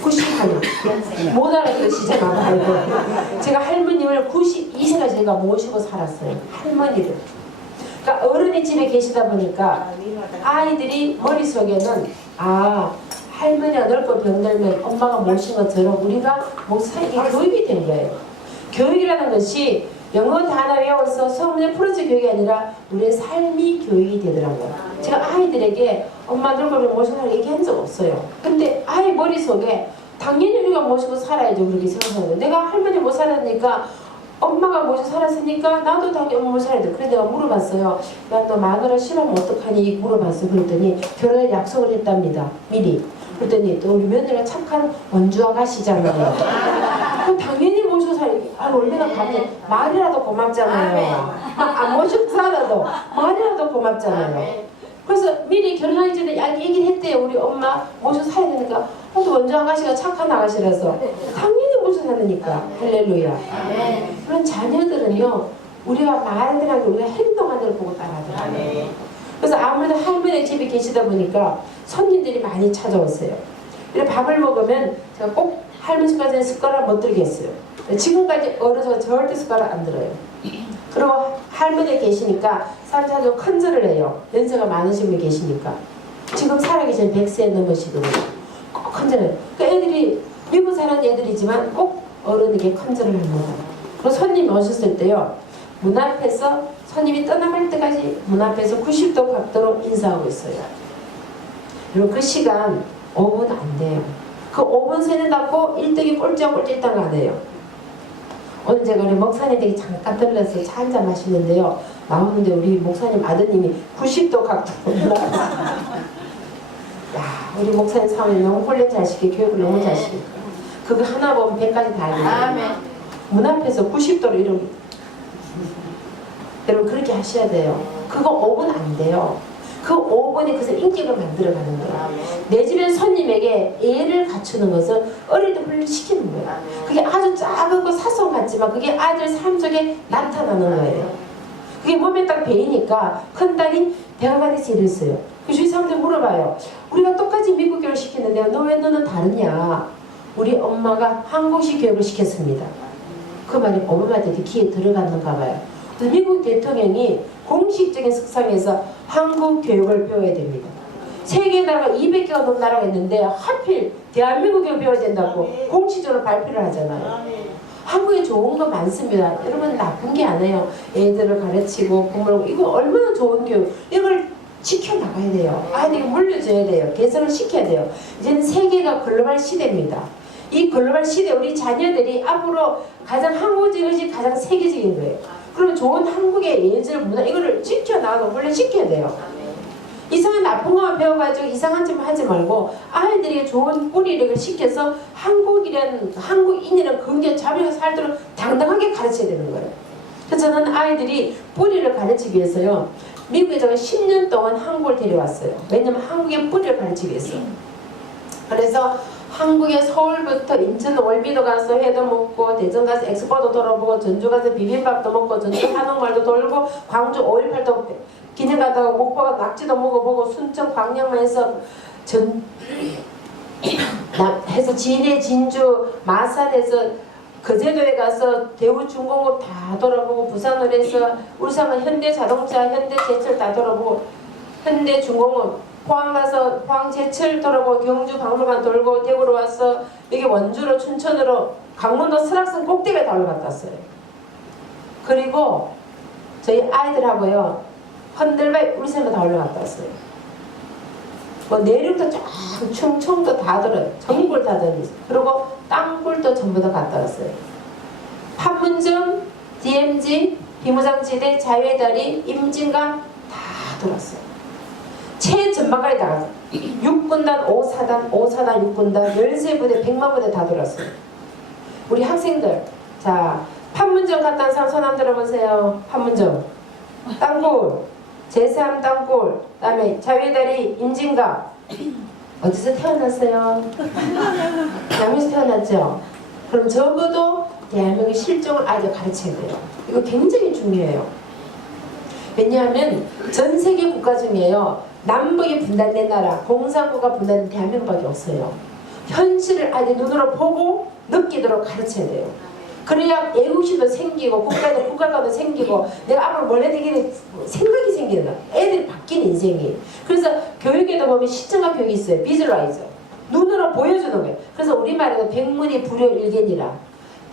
91. 못 알아들으시잖아 봐요. 제가 할머님을 92세까지 제가 모시고 살았어요. 할머니를. 그러니까 어른이 집에 계시다 보니까 아이들이 머릿속에는 아 할머니가 늙고 병들면 엄마가 모신 것처럼 우리가 목사에게 교육이 된 거예요. 교육이라는 것이 영어 단어 외워서 수업문제 풀어서 교육이 아니라 우리의 삶이 교육이 되더라고요. 제가 아이들에게 엄마 늙으면 모시고 살아 얘기한 적 없어요. 근데 아이 머릿속에 당연히 우리가 모시고 살아야죠. 그렇게 생각하는 거예요. 내가 할머니 못 살았으니까 엄마가 모시고 살았으니까 나도 당연히 엄마 못 살아야 돼. 그래서 내가 물어봤어요. 야, 너 마누라 싫어하면 어떡하니? 물어봤어. 그랬더니 결혼할 약속을 했답니다. 미리. 그랬더니 또 우리 며느리가 착한 원주 아가씨잖아요. 그럼 당연히 모시고 살기. 아, 원래가 가면 말이라도 고맙잖아요. 안 모시고 살아도 말이라도 고맙잖아요. 그래서 미리 결혼하기 전에 얘기를 했대요. 우리 엄마 모시고 살아야 되니까. 또 원주 아가씨가 착한 아가씨라서 당연히 모시고 사니까. 할렐루야. 그런 자녀들은요, 우리가 말하는 게 우리가 행동하는 걸 보고 따라하더라고요. 그래서 아무래도 할머니 집에 계시다 보니까 손님들이 많이 찾아오세요. 이렇게 밥을 먹으면 제가 꼭 할머니 숟가락에 숟가락 못 들겠어요. 지금까지 어려서 절대 숟가락 안 들어요. 그리고 할머니 계시니까 사람들이 큰절을 해요. 연세가 많으신 분이 계시니까. 지금 살아계신 100세 넘으시거든요. 꼭 큰절을. 그러니까 애들이 미국 사는 애들이지만 꼭 어른에게 큰절을 합니다. 그리고 손님이 오셨을 때요. 문 앞에서 손님이 떠나갈 때까지 문 앞에서 90도 각도로 인사하고 있어요. 그리고 그 시간 5분 안 돼요. 그 5분 세는다고 일등이 꼴찌하고 꼴찌당 안 해요. 오늘 제가 우리 목사님에게 잠깐 들러서 차 한잔 마시는데요. 나오는데 우리 목사님 아드님이 90도 각도로 야, 우리 목사님 사모님 너무 훈련 잘 시키고 교육을 너무 잘 시키고 그거 하나 보면 100가지 다 알려요. 문 앞에서 90도로 이렇게 여러분 그렇게 하셔야 돼요. 그거 5분 안 돼요. 그 5분이 그래서 인격을 만들어가는 거예요. 내 집에 손님에게 예를 갖추는 것은 어릴 때 훈련시키는 거예요. 그게 아주 작은 거 사소한 같지만 그게 아이들 삶 속에 나타나는 거예요. 그게 몸에 딱 배이니까 큰딸이 대학원에서 이랬어요. 그 주위 사람들 물어봐요. 우리가 똑같이 미국 교육을 시키는데 너 왜 너는 다르냐? 우리 엄마가 한국식 교육을 시켰습니다. 그 말이 오바마한테 귀에 들어갔는가 봐요. 미국 대통령이 공식적인 석상에서 한국 교육을 배워야 됩니다. 세계 나라가 200개가 넘는 나라가 있는데 하필 대한민국 교육 배워야 된다고 공식적으로 발표를 하잖아요. 한국에 좋은 거 많습니다. 여러분 나쁜 게 아니에요. 애들을 가르치고 부모를 이거 얼마나 좋은 교육. 이걸 지켜나가야 돼요. 아이들에게 물려줘야 돼요. 개선을 시켜야 돼요. 이제는 세계가 글로벌 시대입니다. 이 글로벌 시대 우리 자녀들이 앞으로 가장 한국적인 것이 가장 세계적인 거예요. 그러면 좋은 한국의 예절 문화 이거를 지켜나가고 훈련시켜야 돼요. 이상한 나쁜 것만 배워가지고 이상한 짓만 하지 말고 아이들에게 좋은 뿌리를 시켜서 한국인이라는 근개 자비가 살도록 당당하게 가르쳐야 되는 거예요. 그래서 저는 아이들이 뿌리를 가르치기 위해서요. 미국에 제가 10년 동안 한국을 데려왔어요. 왜냐면 한국의 뿌리를 가르치기 위해서. 그래서 한국의 서울부터 인천 월미도 가서 회도 먹고 대전 가서 엑스포도 돌아보고 전주 가서 비빔밥도 먹고 전주 한옥마을도 돌고 광주 5.18도 기념 갔다가 목포가 낙지도 먹어보고 순천 광양만 해서 해서 진해 진주 마산에서 거제도에 가서 대우중공업 다 돌아보고 부산을 해서 울산은 현대자동차 현대제철 다 돌아보고 현대중공업 포항 가서 포항제철 돌아보고 경주 박물관 돌고 대구로 와서 여기 원주로 춘천으로 강원도 설악산 꼭대기에 다 올라갔다 왔어요. 그리고 저희 아이들하고요 헌들바위 울산도 다 올라갔다 왔어요. 뭐 내륙도 쫙 충청도 다 돌아요. 전국을 다 다녔어요. 그리고 땅굴도 전부 다 갔다 왔어요. 판문점, DMZ, 비무장지대, 자유의 다리, 임진강 다 돌았어요. 최전방까지 다 갔어요. 6군단, 5사단, 5사단, 6군단, 13부대, 100만 부대 다 돌았어요. 우리 학생들 자 판문점 갔다 온 사람 손 한번 들어보세요. 판문점 땅굴 제3 땅굴 그 다음에 자유의 다리 임진강 어디서 태어났어요? 대한민국에서 태어났죠? 그럼 적어도 대한민국의 실종을 아이들 가르쳐야 돼요. 이거 굉장히 중요해요. 왜냐하면 전 세계 국가 중에요 남북이 분단된 나라 공산국가 분단된 대한민국밖에 없어요. 현실을 아이들 눈으로 보고 느끼도록 가르쳐야 돼요. 그래야 애국심도 생기고 국가관도 생기고 내가 앞으로 뭘 해야 되겠는 생각이 생기는 거야. 애들이 바뀐 인생이. 그래서 교육에도 보면 시청각 교육이 있어요. 비주얼라이저. 눈으로 보여주는 거예요. 그래서 우리말에도 백문이 불여일견이라.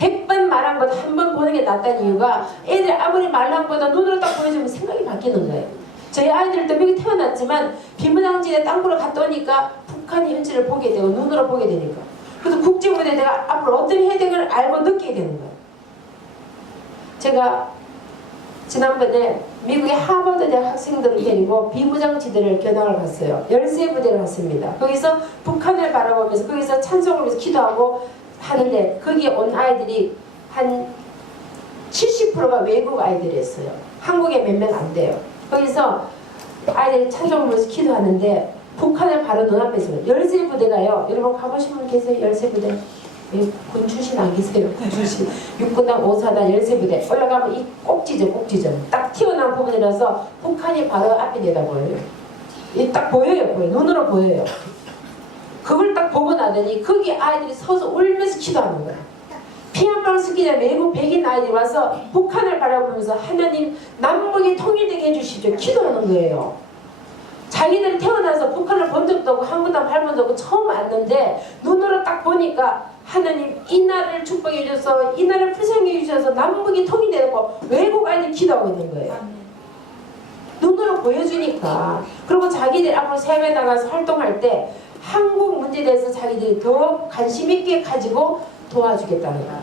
100번 말한 것보다 한 번 보는 게 낫다는 이유가 애들 아무리 말한 것보다 눈으로 딱 보여주면 생각이 바뀌는 거예요. 저희 아이들도 여기 태어났지만 비무장지대 땅굴을 갔다 오니까 북한의 현실을 보게 되고 눈으로 보게 되니까. 그래서 국제무대에 내가 앞으로 어떤 혜택을 알고 느끼게 되는 거예요. 제가 지난번에 미국의 하버드 대학 학생들을 데리고 비무장지대를 견학을 갔어요. 13부대를 갔습니다. 거기서 북한을 바라보면서 거기서 찬송을 위해서 기도하고 하는데 거기에 온 아이들이 한 70%가 외국 아이들이었어요. 한국에 몇 명 안 돼요. 거기서 아이들이 찬송을 위해서 기도하는데 북한을 바로 눈앞에 있어요. 13부대가요. 여러분 가보신 분 계세요? 13부대? 군 출신 안 계세요? 군 출신. 육군단 5사단 13부대. 올라가면 이 꼭지점, 꼭지점. 딱 튀어나온 부분이라서 북한이 바로 앞에 내다보여요. 이 딱 보여요, 보여요. 눈으로 보여요. 그걸 딱 보고 나더니 거기 아이들이 서서 울면서 기도하는 거야. 피 한 방울 섞이지 않은 외국 백인 아이들이 와서 북한을 바라보면서 하나님 남북이 통일되게 해주시죠. 기도하는 거예요. 자기들이 태어나서 북한을 본 적도 없고 한 번도 밟은 적도 없고 처음 왔는데 눈으로 딱 보니까 하나님 이 나라를 축복해 주셔서 이 나라를 불쌍해 주셔서 남북이 통일되고 외국 아이들이 기도하고 있는 거예요. 눈으로 보여주니까. 그리고 자기들 앞으로 세계 나가서 활동할 때 한국 문제에 대해서 자기들이 더 관심 있게 가지고 도와주겠다는 거야.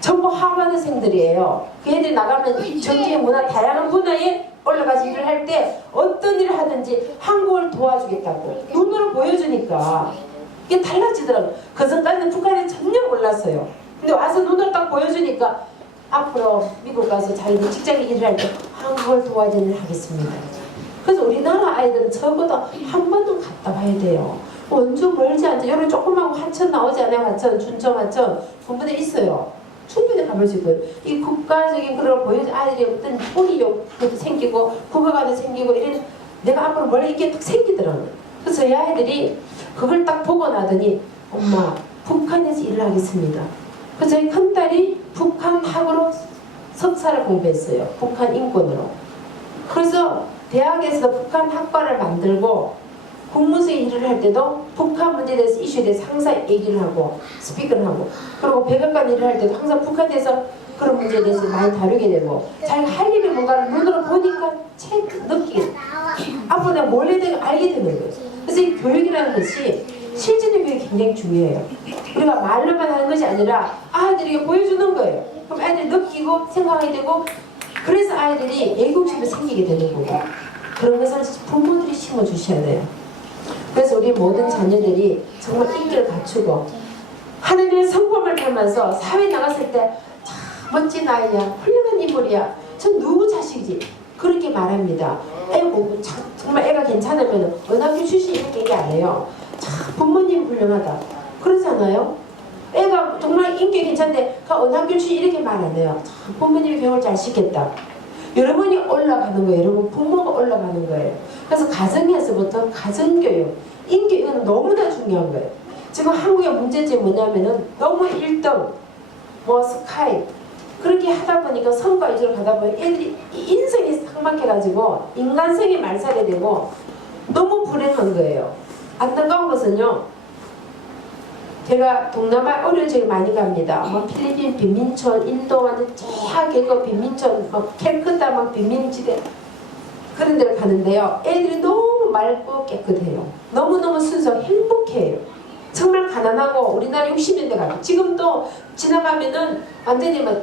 전부 하버드생들이에요. 그 애들이 나가면 이 정치의 문화, 다양한 분야에 올라가서 일을 할 때 어떤 일을 하든지 한국을 도와주겠다고 눈으로 보여주니까 이게 달라지더라고요. 그 전까지는 북한에 전혀 몰랐어요. 근데 와서 눈으로 딱 보여주니까 앞으로 미국 가서 자기들 직장에 일을 할 때 한국을 도와주는 일을 하겠습니다. 그래서 우리나라 아이들은 적어도 한 번은 갔다 와야 돼요. 원주 멀지 않죠. 여기 조그만 하천 나오지 않아요? 하천, 준청 하천 군부대 있어요. 충분히 가볼 수 있고요. 이 국가적인 그런 보여준 아이들이 어떤 호기욕도 생기고 국어관도 생기고 이런 내가 앞으로 뭘 이게 딱 생기더라고요. 그래서 이 아이들이 그걸 딱 보고 나더니 엄마 북한에서 일을 하겠습니다. 그래서 저희 큰딸이 북한 학으로 석사를 공부했어요. 북한 인권으로. 그래서 대학에서 북한 학과를 만들고 국무수에 일을 할 때도 북한 문제에 대해서 이슈에 대해서 항상 얘기를 하고 스피커를 하고 그리고 백악관 일을 할 때도 항상 북한에 대해서 그런 문제에 대해서 많이 다루게 되고 자기가 할 일이 뭔가를 눈으로 보니까 느끼게 돼요. 앞으로 내가 뭘 해야 되는지 알게 되는 거예요. 그래서 이 교육이라는 것이 실질의 교육이 굉장히 중요해요. 우리가 말로만 하는 것이 아니라 아이들에게 보여주는 거예요. 그럼 아이들이 느끼고 생각하게 되고 그래서 아이들이 애국심이 생기게 되는 거고 그런 것을 부모들이 심어주셔야 돼요. 그래서 우리 모든 자녀들이 정말 인기를 갖추고 하나님의 성품을 닮아서 사회에 나갔을 때 참 멋진 아이야, 훌륭한 인물이야, 전 누구 자식이지 그렇게 말합니다. 애고 정말 애가 괜찮으면 어느 학교 출신 이렇게 얘기 안 해요. 참 부모님 훌륭하다 그러잖아요. 애가 정말 인기 괜찮은데 어느 학교 출신 이렇게 말 안 해요. 참 부모님이 교육을 잘 시켰다. 여러분이 올라가는 거예요. 여러분 부모가 올라가는 거예요. 그래서 가정에서부터 가정교육, 인교육은 너무나 중요한 거예요. 지금 한국의 문제점이 뭐냐면은 너무 1등, 뭐 스카이 그렇게 하다 보니까 성과 위주로 가다 보니 애들이 인성이 삭막해가지고 인간성이 말살이 되고 너무 불행한 거예요. 안타까운 것은요. 제가 동남아 어려운 지역에 많이 갑니다. 뭐 필리핀 빈민촌, 인도 완전 최하계급 빈민촌, 막 캘크타 막 빈민지대 그런 데를 가는데요. 애들이 너무 맑고 깨끗해요. 너무너무 순수하고 행복해요. 정말 가난하고 우리나라 60년대 가고 지금도 지나가면은 완전히 막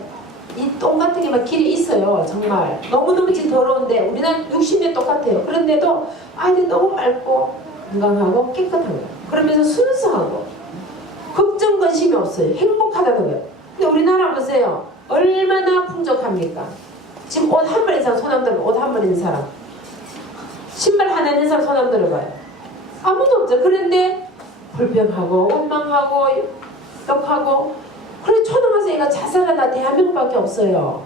이 똥 같은 게 막 길이 있어요. 정말 너무너무 더러운데 우리나라 60년 똑같아요. 그런데도 아이들이 너무 맑고 건강하고 깨끗한 거예요. 그러면서 순수하고 걱정 관심이 없어요. 행복하다는 거예요. 근데 우리나라 보세요. 얼마나 풍족합니까? 지금 옷 한 벌 이상 손 안 들어봐요. 옷 한 벌 있는 사람. 신발 하나 있는 사람 손 안 들어봐요. 아무도 없죠. 그런데 불평하고 원망하고 욕하고 그래서 초등학생이가 자살하다 대한민국밖에 없어요.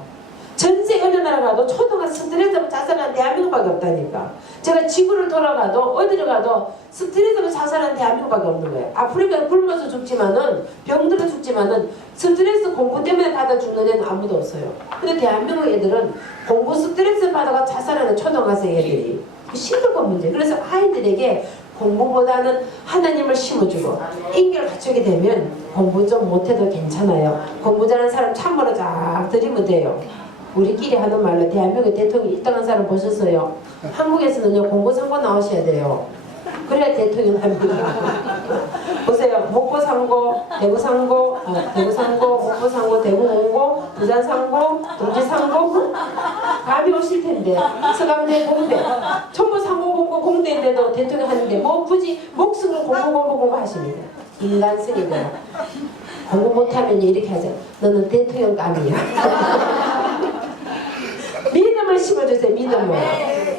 전세 어느 나라 가도 초등학생 스트레스로 자살하는 대한민국밖에 없다니까. 제가 지구를 돌아가도 어디를 가도 스트레스로 자살하는 대한민국밖에 없는 거예요. 아프리카는 굶어서 죽지만은 병들어 죽지만은 스트레스 공부 때문에 받아 죽는 애는 아무도 없어요. 근데 대한민국 애들은 공부 스트레스 받아가 자살하는 초등학생 애들이 심각한 문제. 그래서 아이들에게 공부보다는 하나님을 심어주고 인격을 갖추게 되면 공부 좀 못해도 괜찮아요. 공부 잘하는 사람 참으로 쫙 들이면 돼요. 우리끼리 하는 말로 대한민국 대통령 1등한 사람 보셨어요? 한국에서는요 공부 상고 나오셔야 돼요. 그래야 대통령 합니다. 보세요. 목포 상고, 대구 상고, 대구 상고, 목포 상고, 대구 공고, 부산 상고, 동지 상고 감이 오실 텐데 서강대 공대 전부 상고 공고 공대인데도 대통령 하는데 뭐 굳이 목숨을 공부 하십니다. 인간성이다. 공부 못하면 이렇게 하죠. 너는 대통령 감이야. 믿음을 심어주세요. 믿음을.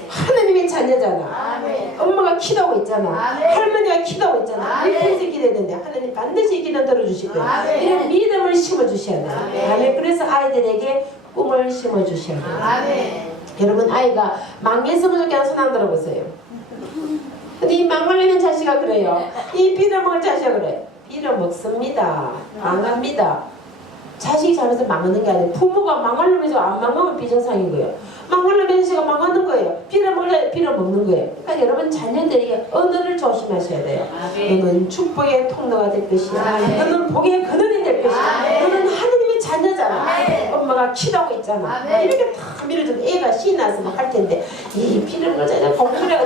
하나님의 자녀잖아. 엄마가 기도하고 있잖아. 할머니가 기도하고 있잖아. 밑에서 기도했는데 하나님 반드시 기도 들어주실 거예요. 이런 믿음을 심어주셔야 돼요. 아멘. 그래서 아이들에게 꿈을 심어주셔야 돼요. 여러분 아이가 망했으면 좋겠다는 손 안 들어보세요. 근데 이 망을리는 자식아 그래요. 이 빌어먹을 자식아 그래요. 빌어먹습니다. 망합니다. 자식이 잘해서 망하는 게 아니에요. 부모가 망하려면서 안 망하면 비정상인 거예요. 망하려면서 망하는 거예요. 빌어먹는 거예요. 그러니까 여러분 자녀들에게 언어를 조심하셔야 돼요. 너는 축복의 통로가 될 것이야. 너는 복의 근원이 될 것이야. 너는 하느님의 자녀잖아. 엄마가 기도하고 있잖아. 이렇게 다 밀어주면 애가 신이 나서 막 할 텐데 이 빌어먹을 자녀 공부를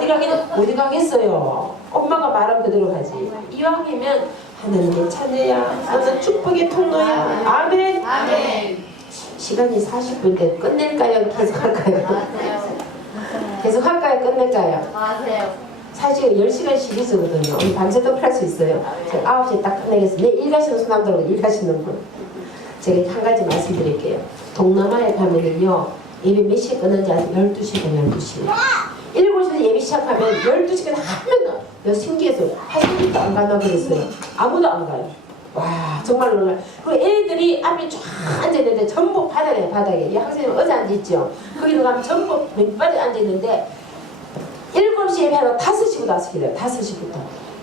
어디 가겠어요. 엄마가 말한 그대로 가지. 이왕이면 하나님의 자녀야. 너는 축복의 통로야. 아멘. 시간이 40분인데 끝낼까요? 계속 할까요? 계속 할까요? 끝낼까요? 사실 10시간씩 있거든요. 오늘 밤새도록 할 수 있어요. 제가 9시에 딱 끝내겠습니다. 일 가시는 수남들하고 일 가시는 분. 제가 한 가지 말씀드릴게요. 동남아에 가면은요. 예배 몇 시에 끝나는지 아세요? 12시간 12시. 7시에 예배 시작하면 12시간 한 명도 신기해서 화장실도 안 가나 그랬어요. 아무도 안 가요. 와 정말 놀라요. 그리고 애들이 앞에 쫙 앉아있는데 전부 바닥에 이 학생은 어제 앉아있죠. 거기로 가면 전부 맨발에 앉아있는데 7시 예배하고 5시부터 와서 기다려요. 5시부터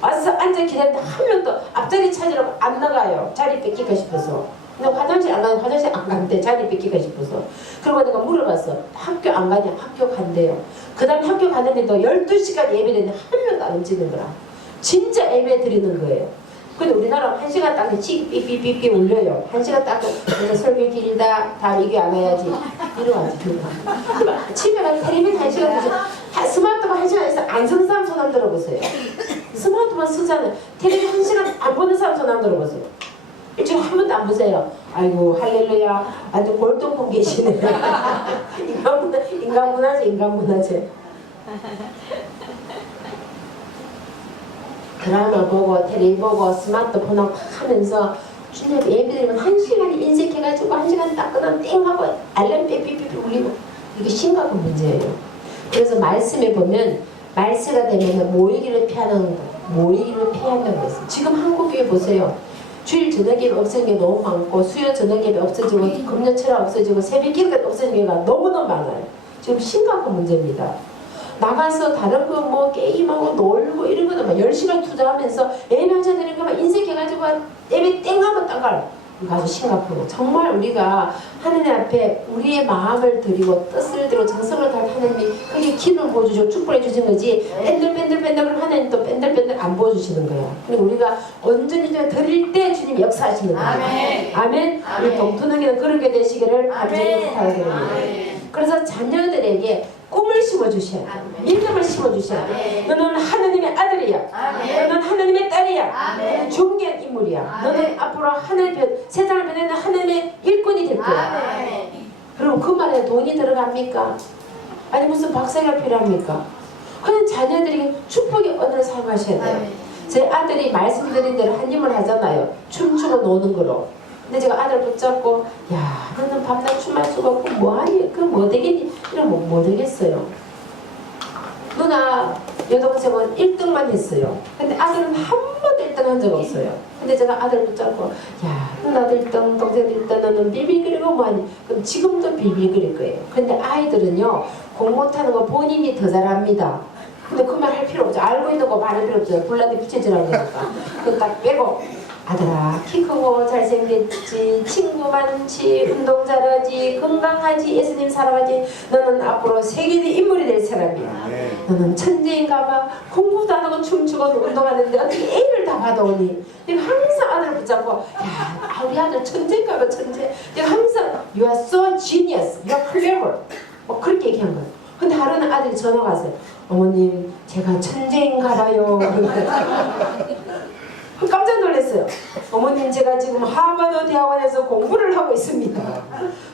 와서 앉아 기다리는데 한 명도 앞자리 찾으려고 안 나가요. 자리 뺏기가 싶어서. 근데 화장실 안 가는데 자리 뺏기가 싶어서. 그리고 내가 물어봤어. 학교 안 가냐? 학교 간대요. 그 다음에 학교 가는데도 12시간 예배했는데 한 명도 안 움직이는 거라. 진짜 예배 드리는 거예요. 근데 우리나라 1시간 딱 삐삐삐삐삐 울려요. 1시간 딱 그래서 설교 길다. 다음 이게 안 와야지. 이러면 집에 가서 텔레비전 1시간 보세요. 스마트폰 1시간에서 안 쓰는 사람 손 안 들어보세요. 스마트폰 쓰잖아요. 텔레비전 1시간 안 보는 사람 손 안 들어보세요. 일주일에 한 번도 안 보세요. 아이고 할렐루야. 아주 골동품 계시네. 인간문화재. 드라마 보고 텔레비 보고 스마트폰하고 하면서 주님 예배드리면 1시간이 인색해가지고 1시간 딱 끝나면 땡 하고 알람 삐삐삐삐 울리고 이게 심각한 문제예요. 그래서 말씀에 보면 말세가 되면 모이기를 피한다고 했어요. 지금 한국에 보세요. 주일 저녁 예배 없어진 게 너무 많고 수요 저녁 예배 없어지고 금요철학 없어지고 새벽 기도가 없어진 게가 너무너무 많아요. 지금 심각한 문제입니다. 나가서 다른 거 뭐 게임하고 놀고 이런 거는 막 10시간 투자하면서 예배하자 되는 거만 인색해가지고 예배 땡 하면 딴 걸. 이거 아주 심각하고 정말 우리가 하나님 앞에 우리의 마음을 드리고 뜻을 드리고 정성을 다해 하나님이 그게 기도를 보여주시고 축복해 주신 거지 뺀들뺀들 그럼 하나님 또 뺀들뺀들 안 보여주시는 거야. 그리고 우리가 온전히 드릴 때 주님 역사하시는 거야. 아멘. 우리 동토너기는 그렇게 되시기를 간절히 부탁드립니다. 그래서 자녀들에게 꿈을 심어주셔야 돼. 믿음을 심어주셔야 돼. 너는 하나님의 아들이야. 너는 하나님의 딸이야. 너는 존귀한 인물이야. 너는 앞으로 세상을 변하는 하나님의 일꾼이 될 거야. 그럼 그 말에 돈이 들어갑니까? 아니 무슨 박사가 필요합니까? 그냥 자녀들에게 축복의 언어를 사용하셔야 돼요. 제 아들이 말씀드린 대로 한 힘을 하잖아요. 춤추고 노는 거로. 근데 제가 아들 붙잡고 야 너는 밤낮 춤할 수가 없고 뭐하니? 그 뭐 되겠니? 이러면 뭐 되겠어요. 누나 여동생은 1등만 했어요. 근데 아들은 한 번도 1등 한 적 없어요. 근데 제가 아들 붙잡고 야 누나도 1등 동생도 1등 너는 빌빌거리고 뭐하니? 그럼 지금도 빌빌거릴 거예요. 근데 아이들은요 공 못하는 거 본인이 더 잘합니다. 근데 그 말 할 필요 없죠. 알고 있는 거 말할 필요 없어요. 불란데 부채질하는 거니까. 그거 딱 빼고 아들아 키 크고 잘생겼지, 친구 많지, 운동 잘하지, 건강하지, 예수님 사랑하지. 너는 앞으로 세계의 인물이 될 사람이야. 너는 천재인가 봐. 공부도 안 하고 춤추고 운동하는데 어떻게 애를 다 받아오니. 내가 항상 아들을 붙잡고 야 우리 아들 천재인가 봐 천재. 내가 항상 You are so genius, You are clever 그렇게 얘기한 거야. 근데 하루는 아들이 전화가 왔어요. 어머님 제가 천재인가 봐요. 깜짝 놀랐어요. 어머님 제가 지금 하버드 대학원에서 공부를 하고 있습니다.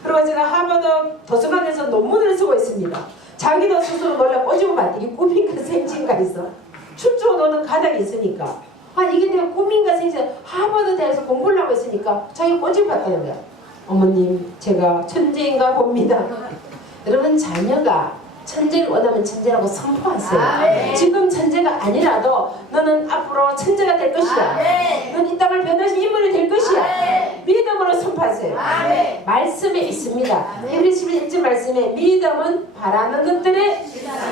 그리고 제가 하버드 도서관에서 논문을 쓰고 있습니다. 자기도 스스로 놀라 꼬집어 봤대. 이게 꿈인가 생진가 있어. 춤추고 노는 가닥이 있으니까. 이게 내가 꿈인가 생진. 하버드 대학에서 공부를 하고 있으니까 자기가 꼬집어 봤다는 거야. 어머님 제가 천재인가 봅니다. 여러분 자녀가 천재를 원하면 천재라고 선포하세요. 지금 천재가 아니라도 너는 앞으로 천재가 될 것이야. 너는 이 땅을 변화신 인물이 될 것이야. 믿음으로 선포하세요. 말씀에 있습니다. 히브리서 11절 말씀에 믿음은 바라는 것들의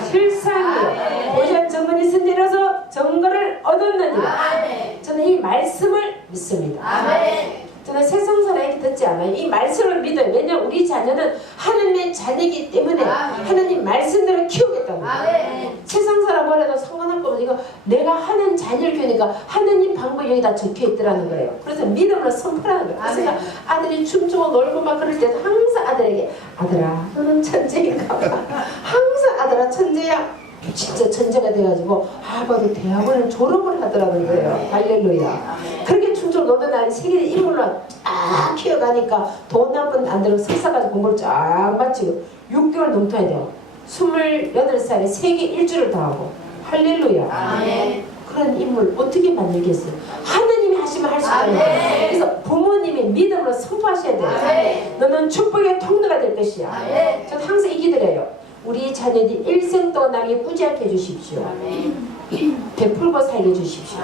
실상이에요. 보시면 정근이 선지라서 정거를 얻었느니라. 저는 이 말씀을 믿습니다. 저는 세상 사람에게 듣지 않아요. 이 말씀을 믿어요. 왜냐하면 우리 자녀는 하나님의 자녀이기 때문에 하나님 말씀대로 키우겠다는 거예요. 세상 사람 뭐래도 상관할 거 없어. 이거 내가 하나님 자녀를 키우니까 하나님 방법이 여기다 적혀있더라는 거예요. 그래서 믿음으로 선포하는 거예요. 그래서 아들이 춤추고 놀고 막 그럴 때도 항상 아들에게 아들아 너는 천재인가 봐. 항상 아들아 천재야. 진짜 천재가 돼가지고 하버드 대학원을 졸업을 하더라는 거예요. 할렐루야. 그렇게 춤추고 노는 날이 세계의 인물로 쫙 키워가니까 돈 한 번 안 들고 석사까지 공부를 쫙 마치고 6개월 농토해야 돼요. 28살에 세계 일주를 다 하고. 할렐루야. 그런 인물 어떻게 만들겠어요? 하나님이 하시면 할 수 있는 거예요. 그래서 부모님이 믿음으로 선포하셔야 돼요. 너는 축복의 통로가 될 것이야. 저는 항상 이 기도해요. 우리 자녀들이 일생 동안 나에게 꾸지않게 해주십시오. 베풀고 살게 해주십시오.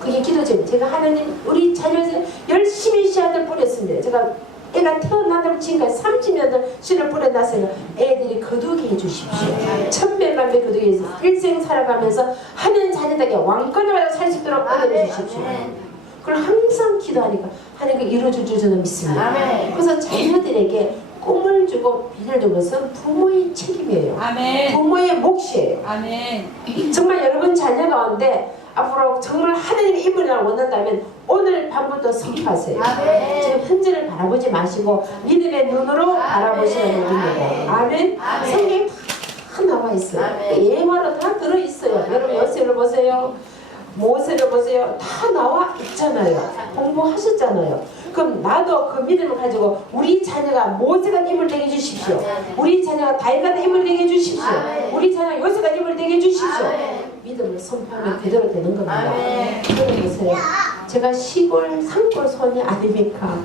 그게 기도죠. 제가 하나님 우리 자녀들 열심히 씨앗을 뿌렸습니다. 제가 애가 태어나면 지금까지 30년을 씨를 뿌려놨어요. 애들이 거두게 해주십시오. 천배만배 거두게 해서 일생 살아가면서 하는 자녀들에게 왕권을 받아 살 수 있도록 얻어 주십시오. 그걸 항상 기도하니까 하나님께 이루어줄 줄 저는 믿습니다. 그래서 자녀들에게 꿈을 주고 비를 준 것은 부모의 책임이에요. 부모의 몫이에요. 정말 여러분 자녀 가운데 앞으로 정말 하나님의 인물을 원한다면 오늘 밤부터 선포하세요. 지금 현재를 바라보지 마시고 믿음의 눈으로 바라보시는 겁니다. 아멘. 성경에 다 나와 있어요. 예화로 다 들어있어요. 여러분 요셉을 보세요. 모세를 보세요. 다 나와 있잖아요. 공부하셨잖아요. 그럼 나도 그 믿음을 가지고 우리 자녀가 모세 같은 인물 되게 해주십시오. 우리 자녀가 다윗 같은 인물 되게 해주십시오. 우리 자녀가 요셉 같은 인물 되게 해주십시오. 믿음을 선포하면 그대로 되는 겁니다. 여러분 보세요. 제가 시골 산골 손이 아닙니까?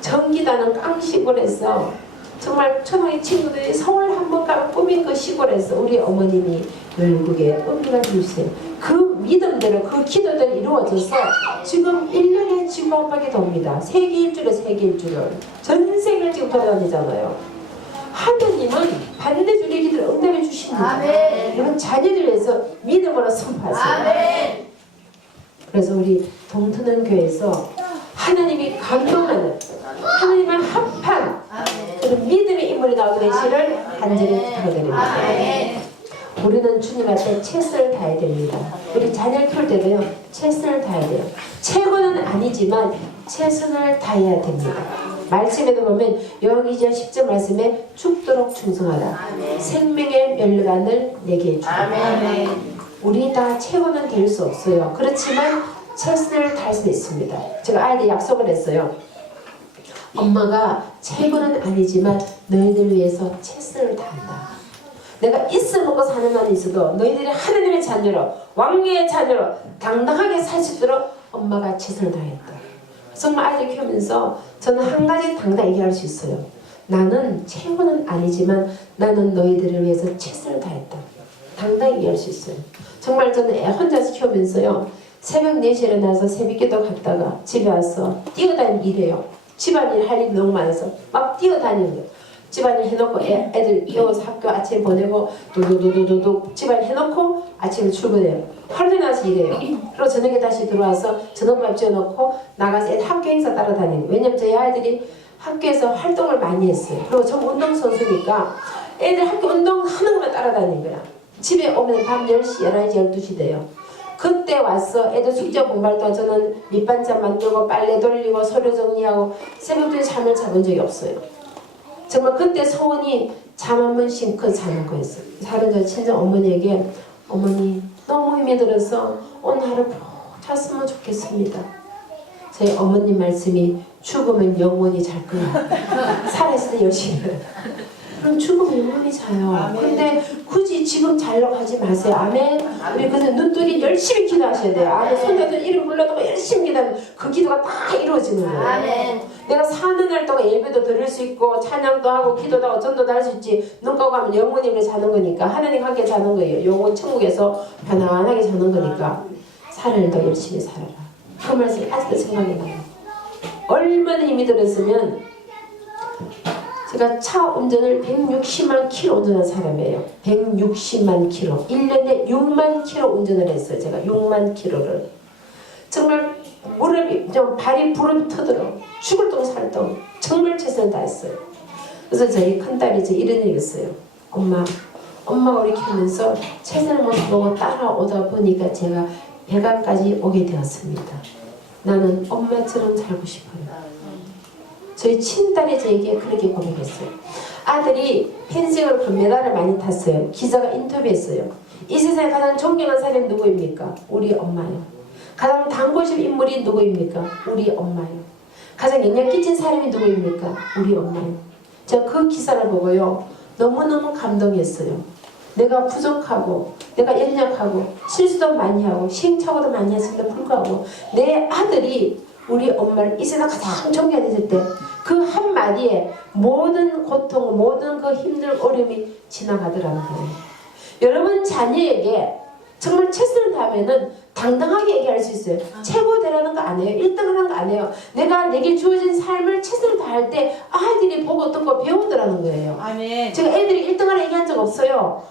전기다는 깡시골에서 정말 초등학교 친구들이 서울 한번 가면 꾸민 그 시골에서 우리 어머님이 결국에 은비가 주세요. 그 믿음대로 그 기도대로 이루어져서 지금 1년에 지구 한 바퀴 돕니다. 세계 일주를 전 세계를 지금 돌아다니잖아요. 하나님은 반드시 우리 기도를 응답해 주십니다. 여러분 자녀를 위해서 믿음으로 선포하세요. 그래서 우리 동트는 교회에서 하나님이 감동하는 하나님과 합한 그런 믿음의 인물이 나오게 되시를 간절히 부탁드립니다. 우리는 주님 앞에 최선을 다해야 됩니다. 우리 자녀를 키울 때도요 최선을 다해야 돼요. 최고는 아니지만 최선을 다해야 됩니다. 말씀에도 보면 여기 10절 말씀에 죽도록 충성하라. 생명의 멸류관을 내게 주라. 우리 다 최고는 될 수 없어요. 그렇지만 최선을 다할 수 있습니다. 제가 아이들 약속을 했어요. 엄마가 최고는 아니지만 너희들 위해서 최선을 다한다. 내가 있어 먹고 사는 한이 있어도 너희들이 하나님의 자녀로 왕의 자녀로 당당하게 살 수 있도록 엄마가 최선을 다했다. 정말 아이들 키우면서 저는 한 가지 당당히 얘기할 수 있어요. 나는 최고는 아니지만 나는 너희들을 위해서 최선을 다했다. 당당히 얘기할 수 있어요. 정말 저는 애 혼자서 키우면서요. 새벽 4시에 일어나서 새벽기도 갔다가 집에 와서 뛰어다니는 일해요. 집안일 할 일이 너무 많아서 막 뛰어다니는 거예요. 집안일 해놓고 애들 깨워서 학교 아침에 보내고 도도도도도 집안일 해놓고 아침에 출근해요. 하루 종일 나서 일해요. 그리고 저녁에 다시 들어와서 저녁밥 지어놓고 나가서 애들 학교 행사 따라다니고. 왜냐면 저희 아이들이 학교에서 활동을 많이 했어요. 그리고 전 운동선수니까 애들 학교 운동하는 것만 따라다니는 거야. 집에 오면 밤 10시, 11시, 12시 돼요. 그때 와서 애들 숙제 공부할 동안 저는 밑반찬 만들고 빨래 돌리고 서류 정리하고 새벽에 잠을 자본 적이 없어요. 정말 그때 소원이 잠 한 번 쉼껏 자는 거였어요. 다른 저 친정 어머니에게 어머니 너무 힘이 들어서 오늘 하루 푹 잤으면 좋겠습니다. 저희 어머님 말씀이 죽으면 영원히 잘 거야. 살아있을 때 열심히 해요. 그럼 죽으면 영원히 자요. 근데 굳이 지금 자려고 하지 마세요. 아멘. 우리 그래서 눈뜨기 열심히 기도하셔야 돼요. 아멘. 손자들 이름 불러놓고 열심히 기도하면 그 기도가 다 이루어지는 거예요. 아멘. 내가 사는 날 동안 예배도 드릴 수 있고 찬양도 하고 기도도 하고 전도도 할 수 있지. 눈 감고 하면 영원히 우리 자는 거니까 하나님 함께 자는 거예요. 영원 천국에서 편안하게 자는 거니까 살을 더 열심히 살아라. 그 말씀이 아직도 생각이 나요. 얼마나 힘이 들었으면 제가 차 운전을 160만 킬로 운전한 사람이에요. 160만 킬로. 1년에 6만 킬로 운전을 했어요. 제가 6만 킬로를. 정말 무릎이, 좀 발이 부르면 터들어. 죽을 똥 살 똥. 정말 최선을 다했어요. 그래서 저희 큰딸이 저 이런 얘기 했어요. 엄마가 우리 키우면서 최선을 못 보고 따라오다 보니까 제가 백암까지 오게 되었습니다. 나는 엄마처럼 살고 싶어요. 저희 친딸이 저에게 그렇게 고백했어요. 아들이 펜싱을 금메달을 많이 탔어요. 기자가 인터뷰했어요. 이 세상에 가장 존경한 사람이 누구입니까? 우리 엄마요. 가장 단고심 인물이 누구입니까? 우리 엄마요. 가장 영향 끼친 사람이 누구입니까? 우리 엄마요. 제가 그 기사를 보고요. 너무너무 감동했어요. 내가 부족하고 내가 연약하고 실수도 많이 하고 시행착오도 많이 했음에도 불구하고 내 아들이 우리 엄마를 이 세상 가장 존경했을 때 그 한마디에 모든 고통, 모든 그 힘든 어려움이 지나가더라는 거예요. 여러분 자녀에게 정말 최선을 다하면은 당당하게 얘기할 수 있어요. 최고 되라는 거 아니에요. 1등 하는 거 아니에요. 내게 주어진 삶을 최선을 다할 때 아이들이 보고 듣고 배운다라는 거예요. 아멘. 제가 애들이 1등 하라 얘기한 적 없어요.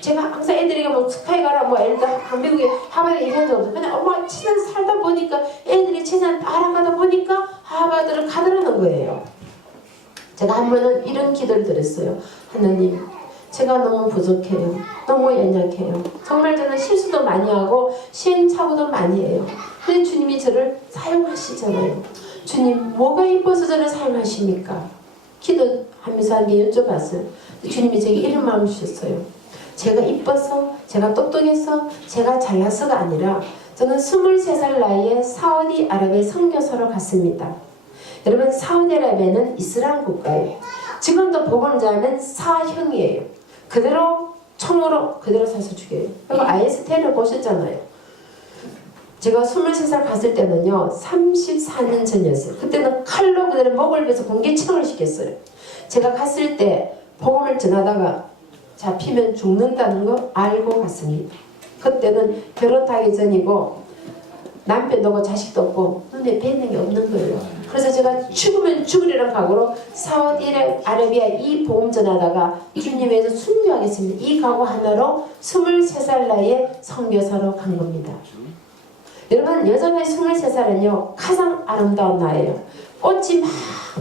제가 항상 애들에게 스카이 가라 예를 들어 한국에 하버드 얘기한 적 없어요. 그냥 엄마가 최선 살다 보니까 애들이 최선 따라가다 보니까 하버드를 가더라는 거예요. 제가 한 번은 이런 기도를 드렸어요. 하나님, 제가 너무 부족해요. 너무 연약해요. 정말 저는 실수도 많이 하고 시행착오도 많이 해요. 근데 주님이 저를 사용하시잖아요. 주님, 뭐가 이뻐서 저를 사용하십니까? 기도하면서 한게 여쭤봤어요. 주님이 제게 이런 마음을 주셨어요. 제가 이뻐서, 제가 똑똑해서, 제가 잘나서가 아니라 저는 23살 나이에 사우디아라비아 선교사로 갔습니다. 여러분, 사우디아라비아는 이슬람 국가예요. 지금도 복음을 전하면 사형이에요. 그대로 총으로 그대로 사서 죽여요. 그리고 IS 테러 보셨잖아요. 제가 23살 갔을 때는요 34년 전이었어요. 그때는 칼로 그대로 목을 베서 공개청을 시켰어요. 제가 갔을 때 복음을 전하다가 잡히면 죽는다는 거 알고 갔습니다. 그때는 결혼하기 전이고 남편도 없고 자식도 없고 눈에 뵈는 게 없는 거예요. 그래서 제가 죽으면 죽으리라는 각오로 사우디아라비아 이 복음 전하다가 주님에서 순교하겠습니다. 이 각오 하나로 23살 나이에 선교사로 간 겁니다. 여러분, 여자나이 23살은요 가장 아름다운 나이에요. 꽃이 막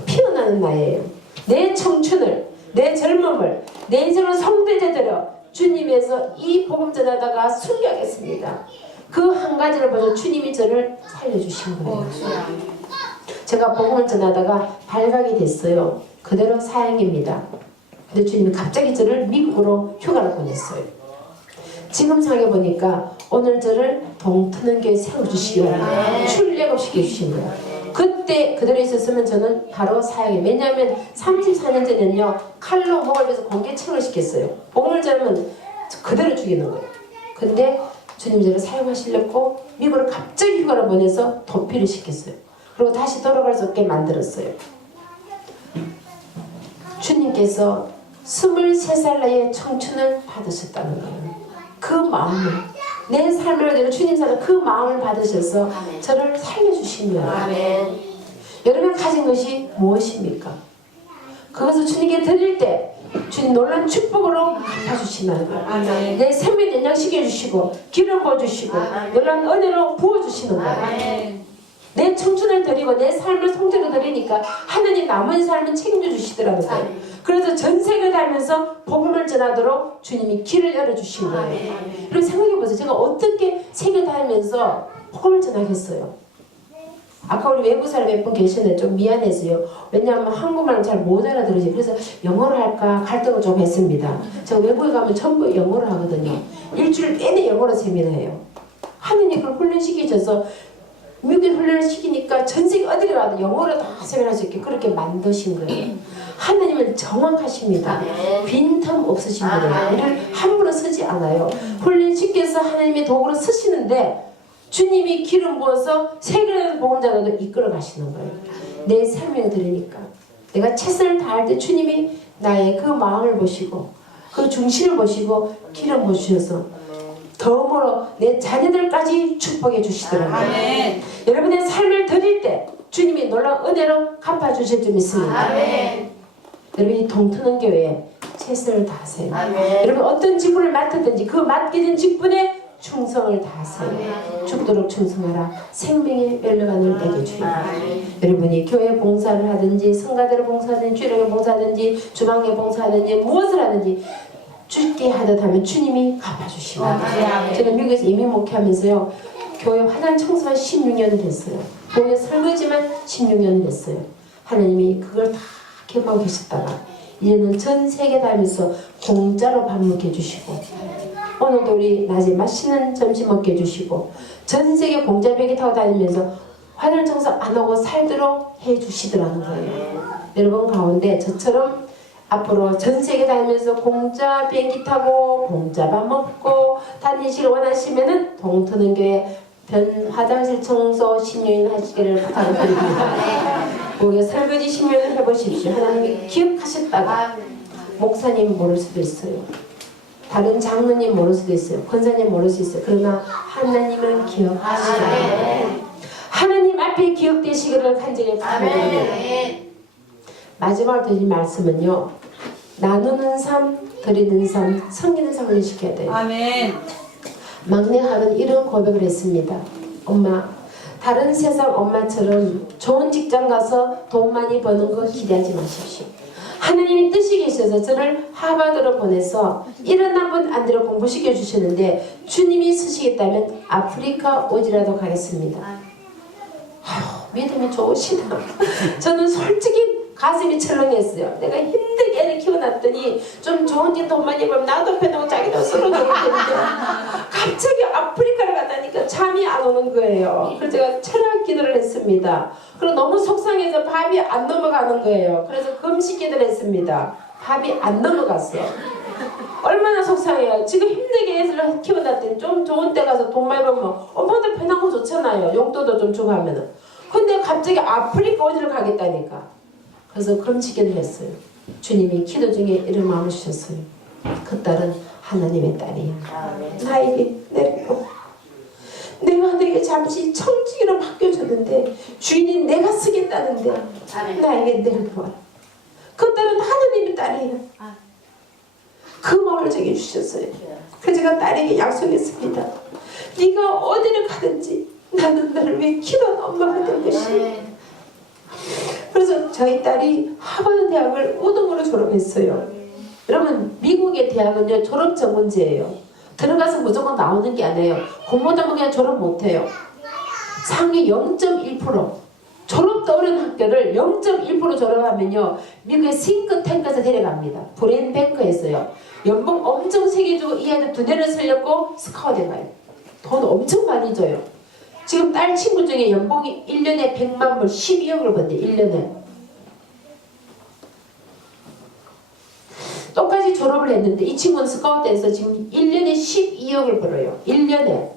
피어나는 나이에요. 내 청춘을, 내 젊음을, 내 인생을 성대에 들여 주님에서 이 복음 전하다가 순교하겠습니다. 그 한 가지를 보셔서 주님이 저를 살려주신 거예요. 제가 복음을 전하다가 발각이 됐어요. 그대로 사형입니다. 근데 주님이 갑자기 저를 미국으로 휴가를 보냈어요. 지금 생각해보니까 오늘 저를 동트는 교회에 세워주시기 바랍니다. 출애굽시켜 주신 거예요. 그때 그대로 있었으면 저는 바로 사형이에요. 왜냐하면 34년 전에는요 칼로 목을 베서 공개청을 시켰어요. 복음을 전하면 그대로 죽이는 거예요. 근데 주님 저를 사용하시려고 미국으로 갑자기 휴가를 보내서 도피를 시켰어요. 그리고 다시 돌아갈 수 없게 만들었어요. 주님께서 23살 나이에 청춘을 받으셨다는 거예요. 그 마음을, 내 삶을 대로 주님 사는 그 마음을 받으셔서 저를 살려주신 거예요. 여러분 가진 것이 무엇입니까? 그것을 주님께 드릴 때 주님 놀라운 축복으로 갚아주신다는 거예요. 아멘. 내 생명 연장시켜 주시고 기름 부어주시고 놀라운 은혜로 부어주시는 거예요. 아멘. 내 청춘을 드리고 내 삶을 성제로 드리니까 하나님 남은 삶은 책임져 주시더라고요. 그래서 전 세계를 다니면서 복음을 전하도록 주님이 길을 열어주신 거예요. 그럼 생각해보세요. 제가 어떻게 세계 다니면서 복음을 전하겠어요? 아까 우리 외부 사람 몇 분 계시는데 좀 미안해서요. 왜냐하면 한국말은 잘 못 알아들으지. 그래서 영어로 할까 갈등을 좀 했습니다. 제가 외부에 가면 전부 영어로 하거든요. 일주일 내내 영어로 세미나해요. 하느님 그걸 훈련시키셔서 미국에 훈련을 시키니까 전 세계 어디를 가도 영어로 다 세미나할 수 있게 그렇게 만드신 거예요. 하나님은 정확하십니다. 빈틈 없으신 분이에요. 우리를 함부로 쓰지 않아요. 훈련시켜서 하나님의 도구로 쓰시는데 주님이 기름 부어서 세계라는 복음자들도 이끌어 가시는 거예요. 내 생명을 들으니까 내가 최선을 다할 때 주님이 나의 그 마음을 보시고 그 중심을 보시고 기름 부으셔서 덤으로 내 자녀들까지 축복해 주시더라고요. 아멘. 여러분의 삶을 드릴 때 주님이 놀라운 은혜로 갚아주실 줄 믿습니다. 아멘. 여러분이 동트는 교회에 최선을 다하세요. 아멘. 여러분 어떤 직분을 맡았든지 그 맡게 된 직분에 충성을 다하세요. 죽도록 충성하라. 생명의 멸류관을 내게 주리라. 여러분이 교회 봉사를 하든지 성가대로 봉사하든지 주일에 봉사하든지 주방에 봉사하든지 무엇을 하든지 주께 하듯 하면 주님이 갚아주십니다. 저는 미국에서 이민 목회하면서요. 교회 화단 청소만 16년을 했어요. 교회 설거지만 16년을 했어요. 하나님이 그걸 다 기억하고 계셨다가 이제는 전 세계 다니면서 공짜로 밥 먹게 해주시고 오늘도 우리 낮에 맛있는 점심 먹게 해주시고 전 세계 공짜 비행기 타고 다니면서 화단 청소 안 하고 살도록 해주시더라는 거예요. 여러분 가운데 저처럼 앞으로 전 세계 다니면서 공짜 비행기 타고 공짜 밥 먹고 다니시길 원하시면은 동트는 교회 변 화장실 청소 10년 하시기를 부탁드립니다. 우리가 설거지 10년 해보십시오. 하나님이 기억하셨다가 목사님 모를 수도 있어요. 다른 장로님 모를 수도 있어요. 권사님 모를 수 있어요. 그러나 하나님은 기억하시잖아요. 하나님 앞에 기억되시기를 간절히 부탁드립니다. 마지막으로 드린 말씀은요. 나누는 삶, 드리는 삶, 섬기는 삶을 시켜야 돼요. 아멘. 막내 하는 이런 고백을 했습니다. 엄마, 다른 세상 엄마처럼 좋은 직장 가서 돈 많이 버는 거 기대하지 마십시오. 하나님이 뜻이 계셔서 저를 하버드로 보내서 이런 한번 안 들어 공부시켜 주셨는데 주님이 쓰시겠다면 아프리카 오지라도 가겠습니다. 아휴, 믿음이 좋으시다. 저는 솔직히 가슴이 철렁했어요. 내가 힘들게 애를 키워놨더니 좀 좋은 집 돈 많이 벌면 나도 배우고 자기도 쓰러져 있는데 갑자기 아프리카를 갔다니까 잠이 안 오는 거예요. 그래서 제가 철학 기도를 했습니다. 그리고 너무 속상해서 밥이 안 넘어가는 거예요. 그래서 금식 기도를 했습니다. 밥이 안 넘어갔어요. 얼마나 속상해요. 지금 힘들게 애를 키워놨더니 좀 좋은 데 가서 돈 많이 벌면 엄마들 배난 거 좋잖아요. 용돈도 좀 주고 하면은. 근데 갑자기 아프리카 어디를 가겠다니까. 그래서 금식기를 했어요. 주님이 기도 중에 이런 마음을 주셨어요. 그 딸은 하나님의 딸이야. 나에게 내려. 내가 너에게 잠시 청지기로 맡겨줬는데 주인이 내가 쓰겠다는데 나에게 내려놓아라. 그 딸은 하나님의 딸이야. 그 마음을 제게 주셨어요. 그래서 제가 딸에게 약속했습니다. 네가 어디를 가든지 나는 너를 위해 기도하는 엄마가 될 것이야. 그래서 저희 딸이 하버드 대학을 우등으로 졸업했어요. 여러분 미국의 대학은요 졸업 전문제예요. 들어가서 무조건 나오는 게 아니에요. 공부하면 그냥 졸업 못해요. 상위 0.1% 졸업도 어려운 학교를 0.1% 졸업하면요 미국의 싱크탱크에서 데려갑니다. 브레인뱅크에서요. 연봉 엄청 세게 주고 이 아이들 두 대를 살렸고 스카우트에 가요. 돈 엄청 많이 줘요. 지금 딸 친구 중에 연봉이 1년에 100만 불 12억을 번대 1년에. 똑같이 졸업을 했는데 이 친구는 스카우트에서 지금 1년에 12억을 벌어요. 1년에.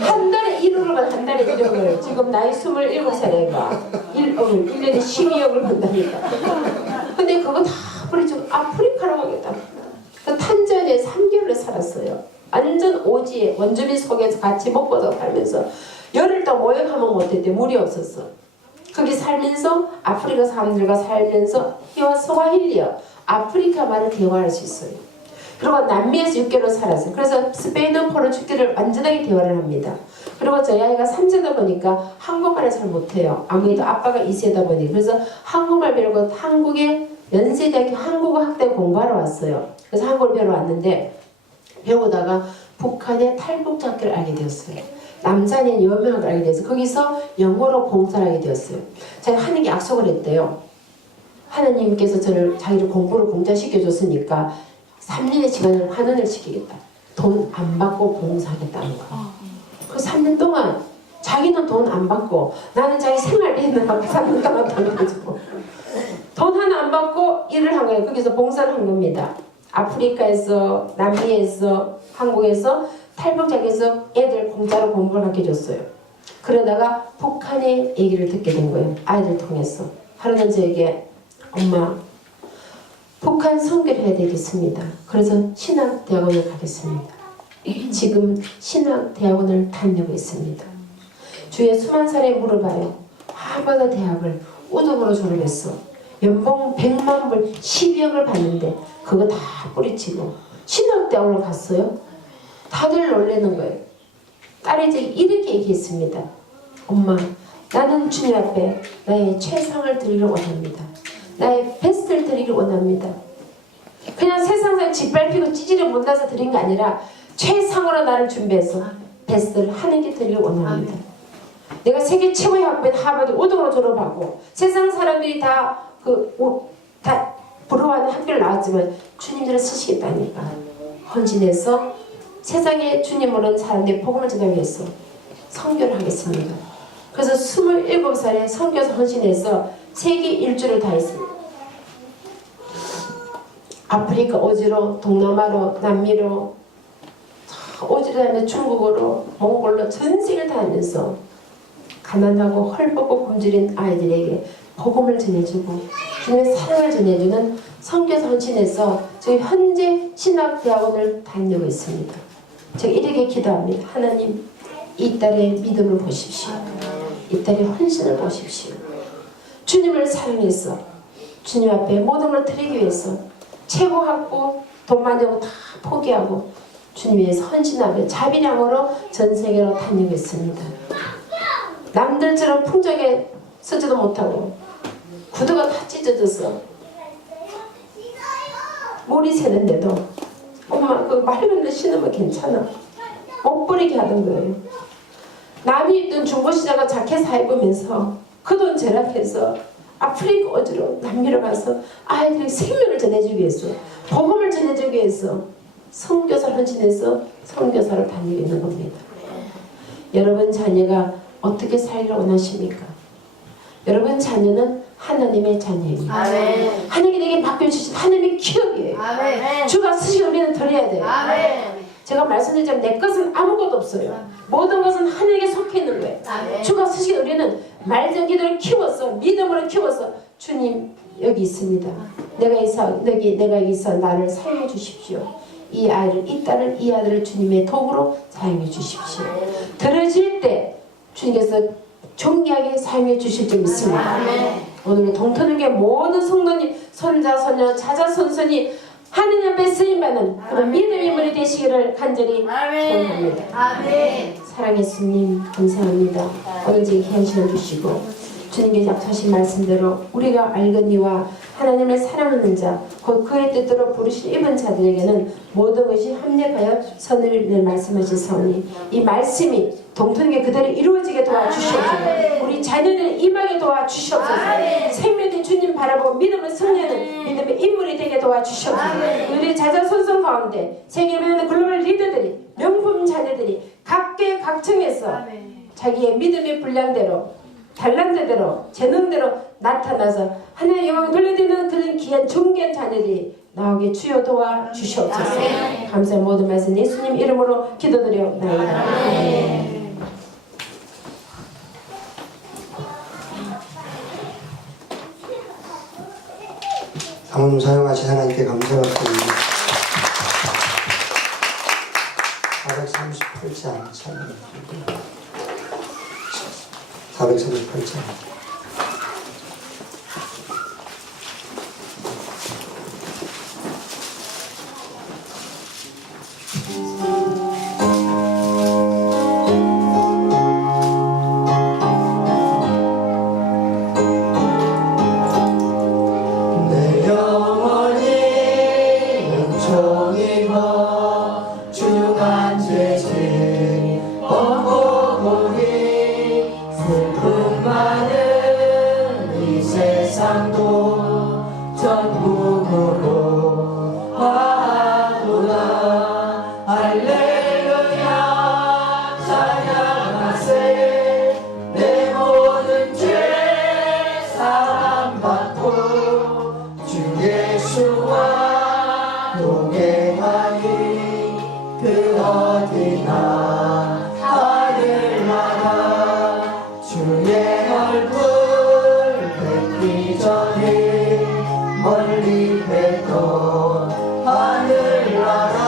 한 달에 1억을 번, 한 달에 1억을. 지금 나이 27살이가 1억을 1년에 12억을 번다니까. 근데 그거 다 버리고 아프리카로 가겠다. 탄자니아에 3개월을 살았어요. 완전 오지에 원주민 속에서 같이 먹고 살면서 열흘 동안 모욕하면 못했대. 물이 없었어. 거기 살면서 아프리카 사람들과 살면서 이와 스와힐리어 아프리카 말을 대화할 수 있어요. 그리고 남미에서 6개월 살았어요. 그래서 스페인어, 포르투갈을 완전하게 대화를 합니다. 그리고 저희 아이가 3세다 보니까 한국말을 잘 못해요. 아무래도 아빠가 2세다 보니. 그래서 한국말 배우고 한국의 연세대학교 한국어학대 공부하러 왔어요. 그래서 한국어를 배우러 왔는데 배우다가 북한의 탈북자학교를 알게 되었어요. 남산의 여명학을 알게 되어서 거기서 영어로 봉사를 하게 되었어요. 제가 하나님께 약속을 했대요. 하나님께서 저를 자기를 공부를 공짜시켜줬으니까 3년의 시간을 환원을 시키겠다. 돈 안 받고 봉사하겠다는 거예요. 그 3년 동안 자기는 돈 안 받고 나는 자기 생활비는 3년 동안 당겨주고 돈 하나 안 받고 일을 한 거예요. 거기서 봉사를 한 겁니다. 아프리카에서, 남미에서, 한국에서 탈북자에서 애들 공짜로 공부를 가르쳐줬어요. 그러다가 북한의 얘기를 듣게 된 거예요. 아이들 통해서. 하루는 저에게 엄마 북한 선교를 해야 되겠습니다. 그래서 신학대학원을 가겠습니다. 지금 신학대학원을 다니고 있습니다. 주위에 수만 사람이 물어봐요. 하버드 대학을 우등으로 졸업했어. 연봉 100만 불 12억을 받는데 그거 다 뿌리치고 신학대학원을 갔어요. 다들 놀라는 거예요. 딸이 이렇게 얘기했습니다. 엄마, 나는 주님 앞에 나의 최상을 드리기를 원합니다. 나의 베스트를 드리기를 원합니다. 그냥 세상에 짓밟히고 찌질을 못나서 드린 게 아니라 최상으로 나를 준비해서 베스트를 하는 게 드리기를 원합니다. 내가 세계 최고의 학교인 하버드 우등으로 졸업하고 세상 사람들이 다 부러워하는 학교를 나왔지만 주님들을 쓰시겠다니까 헌신해서 세상에 주님 모르는 사람들의 복음을 전하기 위해서 선교를 하겠습니다. 그래서 27살에 선교사 헌신해서 세계 일주를 다 했습니다. 아프리카 오지로, 동남아로, 남미로, 오지로 다니면서 중국어로, 몽골로 전 세계를 다니면서 가난하고 헐벗고 굶주린 아이들에게 복음을 전해주고 주님의 사랑을 전해주는 선교사 헌신해서 저희 현재 신학대학원을 다니고 있습니다. 제가 이렇게 기도합니다. 하나님, 이 딸의 믿음을 보십시오. 이 딸의 헌신을 보십시오. 주님을 사랑해서 주님 앞에 모든 걸 드리기 위해서 최고 학부 돈 많이 되고 다 포기하고 주님 위해서 헌신하며 자비량으로 전 세계로 다니고 있습니다. 남들처럼 풍족에 쓰지도 못하고 구두가 다 찢어져서 물이 새는데도 엄마 그 맑은 데 신으면 괜찮아. 못 버리게 하던 거예요. 남이 입던 중고시장과 자켓 사 입으면서 그 돈 절약해서 아프리카 어디로 남미로 가서 아이들에게 생명을 전해주기 위해서 복음을 전해주기 위해서 선교사를 헌신해서 선교사를 다니고 있는 겁니다. 여러분 자녀가 어떻게 살기를 원하십니까? 여러분 자녀는 하나님의 자녀입니다. 아멘. 하나님이 내게 맡겨주신 하나님의 기업이에요. 아멘. 주가 쓰신 우리는 드려야 돼요. 아멘. 제가 말씀드리자면 내 것은 아무것도 없어요. 모든 것은 하나님께 속해 있는 거예요. 아멘. 주가 쓰신 우리는 말정기도를 키워서 믿음으로 키워서 주님 여기 있습니다. 내가 여기 있어 나를 사용해 주십시오. 이 아이를 이 딸을 이 아들을 주님의 도구로 사용해 주십시오. 들어질 때 주님께서 존귀하게 사용해 주실 줄 믿습니다. 오늘 동토는교회 모든 성도님 손자 손녀 자자손손이 하느님 앞에 쓰임받는 그런 믿음의 인물이 되시기를 간절히 소원합니다. 아멘. 사랑의 주님 감사합니다. 오늘 저희 귀한 시간 주시고 주님께 약속하신 말씀대로 우리가 알거니와 하나님을 사랑하는 자 곧 그의 뜻대로 부르신 입은 자들에게는 모든 것이 합력하여 선을 말씀하신 사오니 이 말씀이 동토님께 그대로 이루어지게 도와주시옵소서. 우리 자녀들 임하게 도와주시옵소서. 생명의 주님 바라보고 믿음을 승리하는 믿음의 인물이 되게 도와주시옵소서. 우리 자자손손 가운데 세계에 있는 글로벌 리더들이 명품 자녀들이 각계 각층에서 자기의 믿음의 분량대로 달란트대로 재능대로 나타나서 하나님의 영광을 돌려드리는 그런 귀한 존귀한 자녀들이 나오게 주여 도와주시옵소서. 감사의 모든 말씀 예수님 이름으로 기도드려옵나이다. 사모님 사용하신 하나님께 감사를 드립니다. 438장 438장 얼굴 뵙기 전에 멀리 뵀던 하늘나라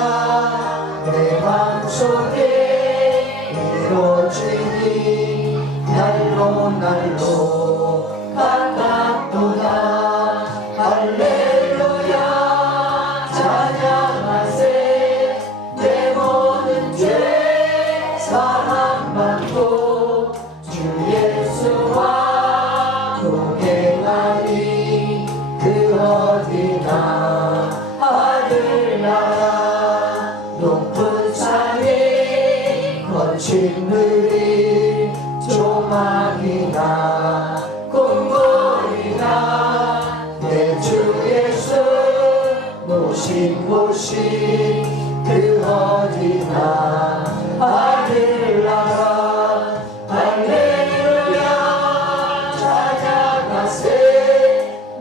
내 맘속에 이루어지니 날로 날로 가깝도다. 할렐루야 찬양하세. 내 모든 죄 사함받고 주 예수와 동행하니 그 어디나 하늘나라 높은 산이 거친 들이 조망이나 궁궐이나 내 주 예수 모신 곳이 그 어디나 하늘나라. 할렐루야 찬양하세.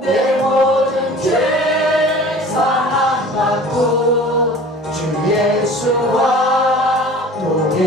내 모든 죄 사함받고 주 예수와 동행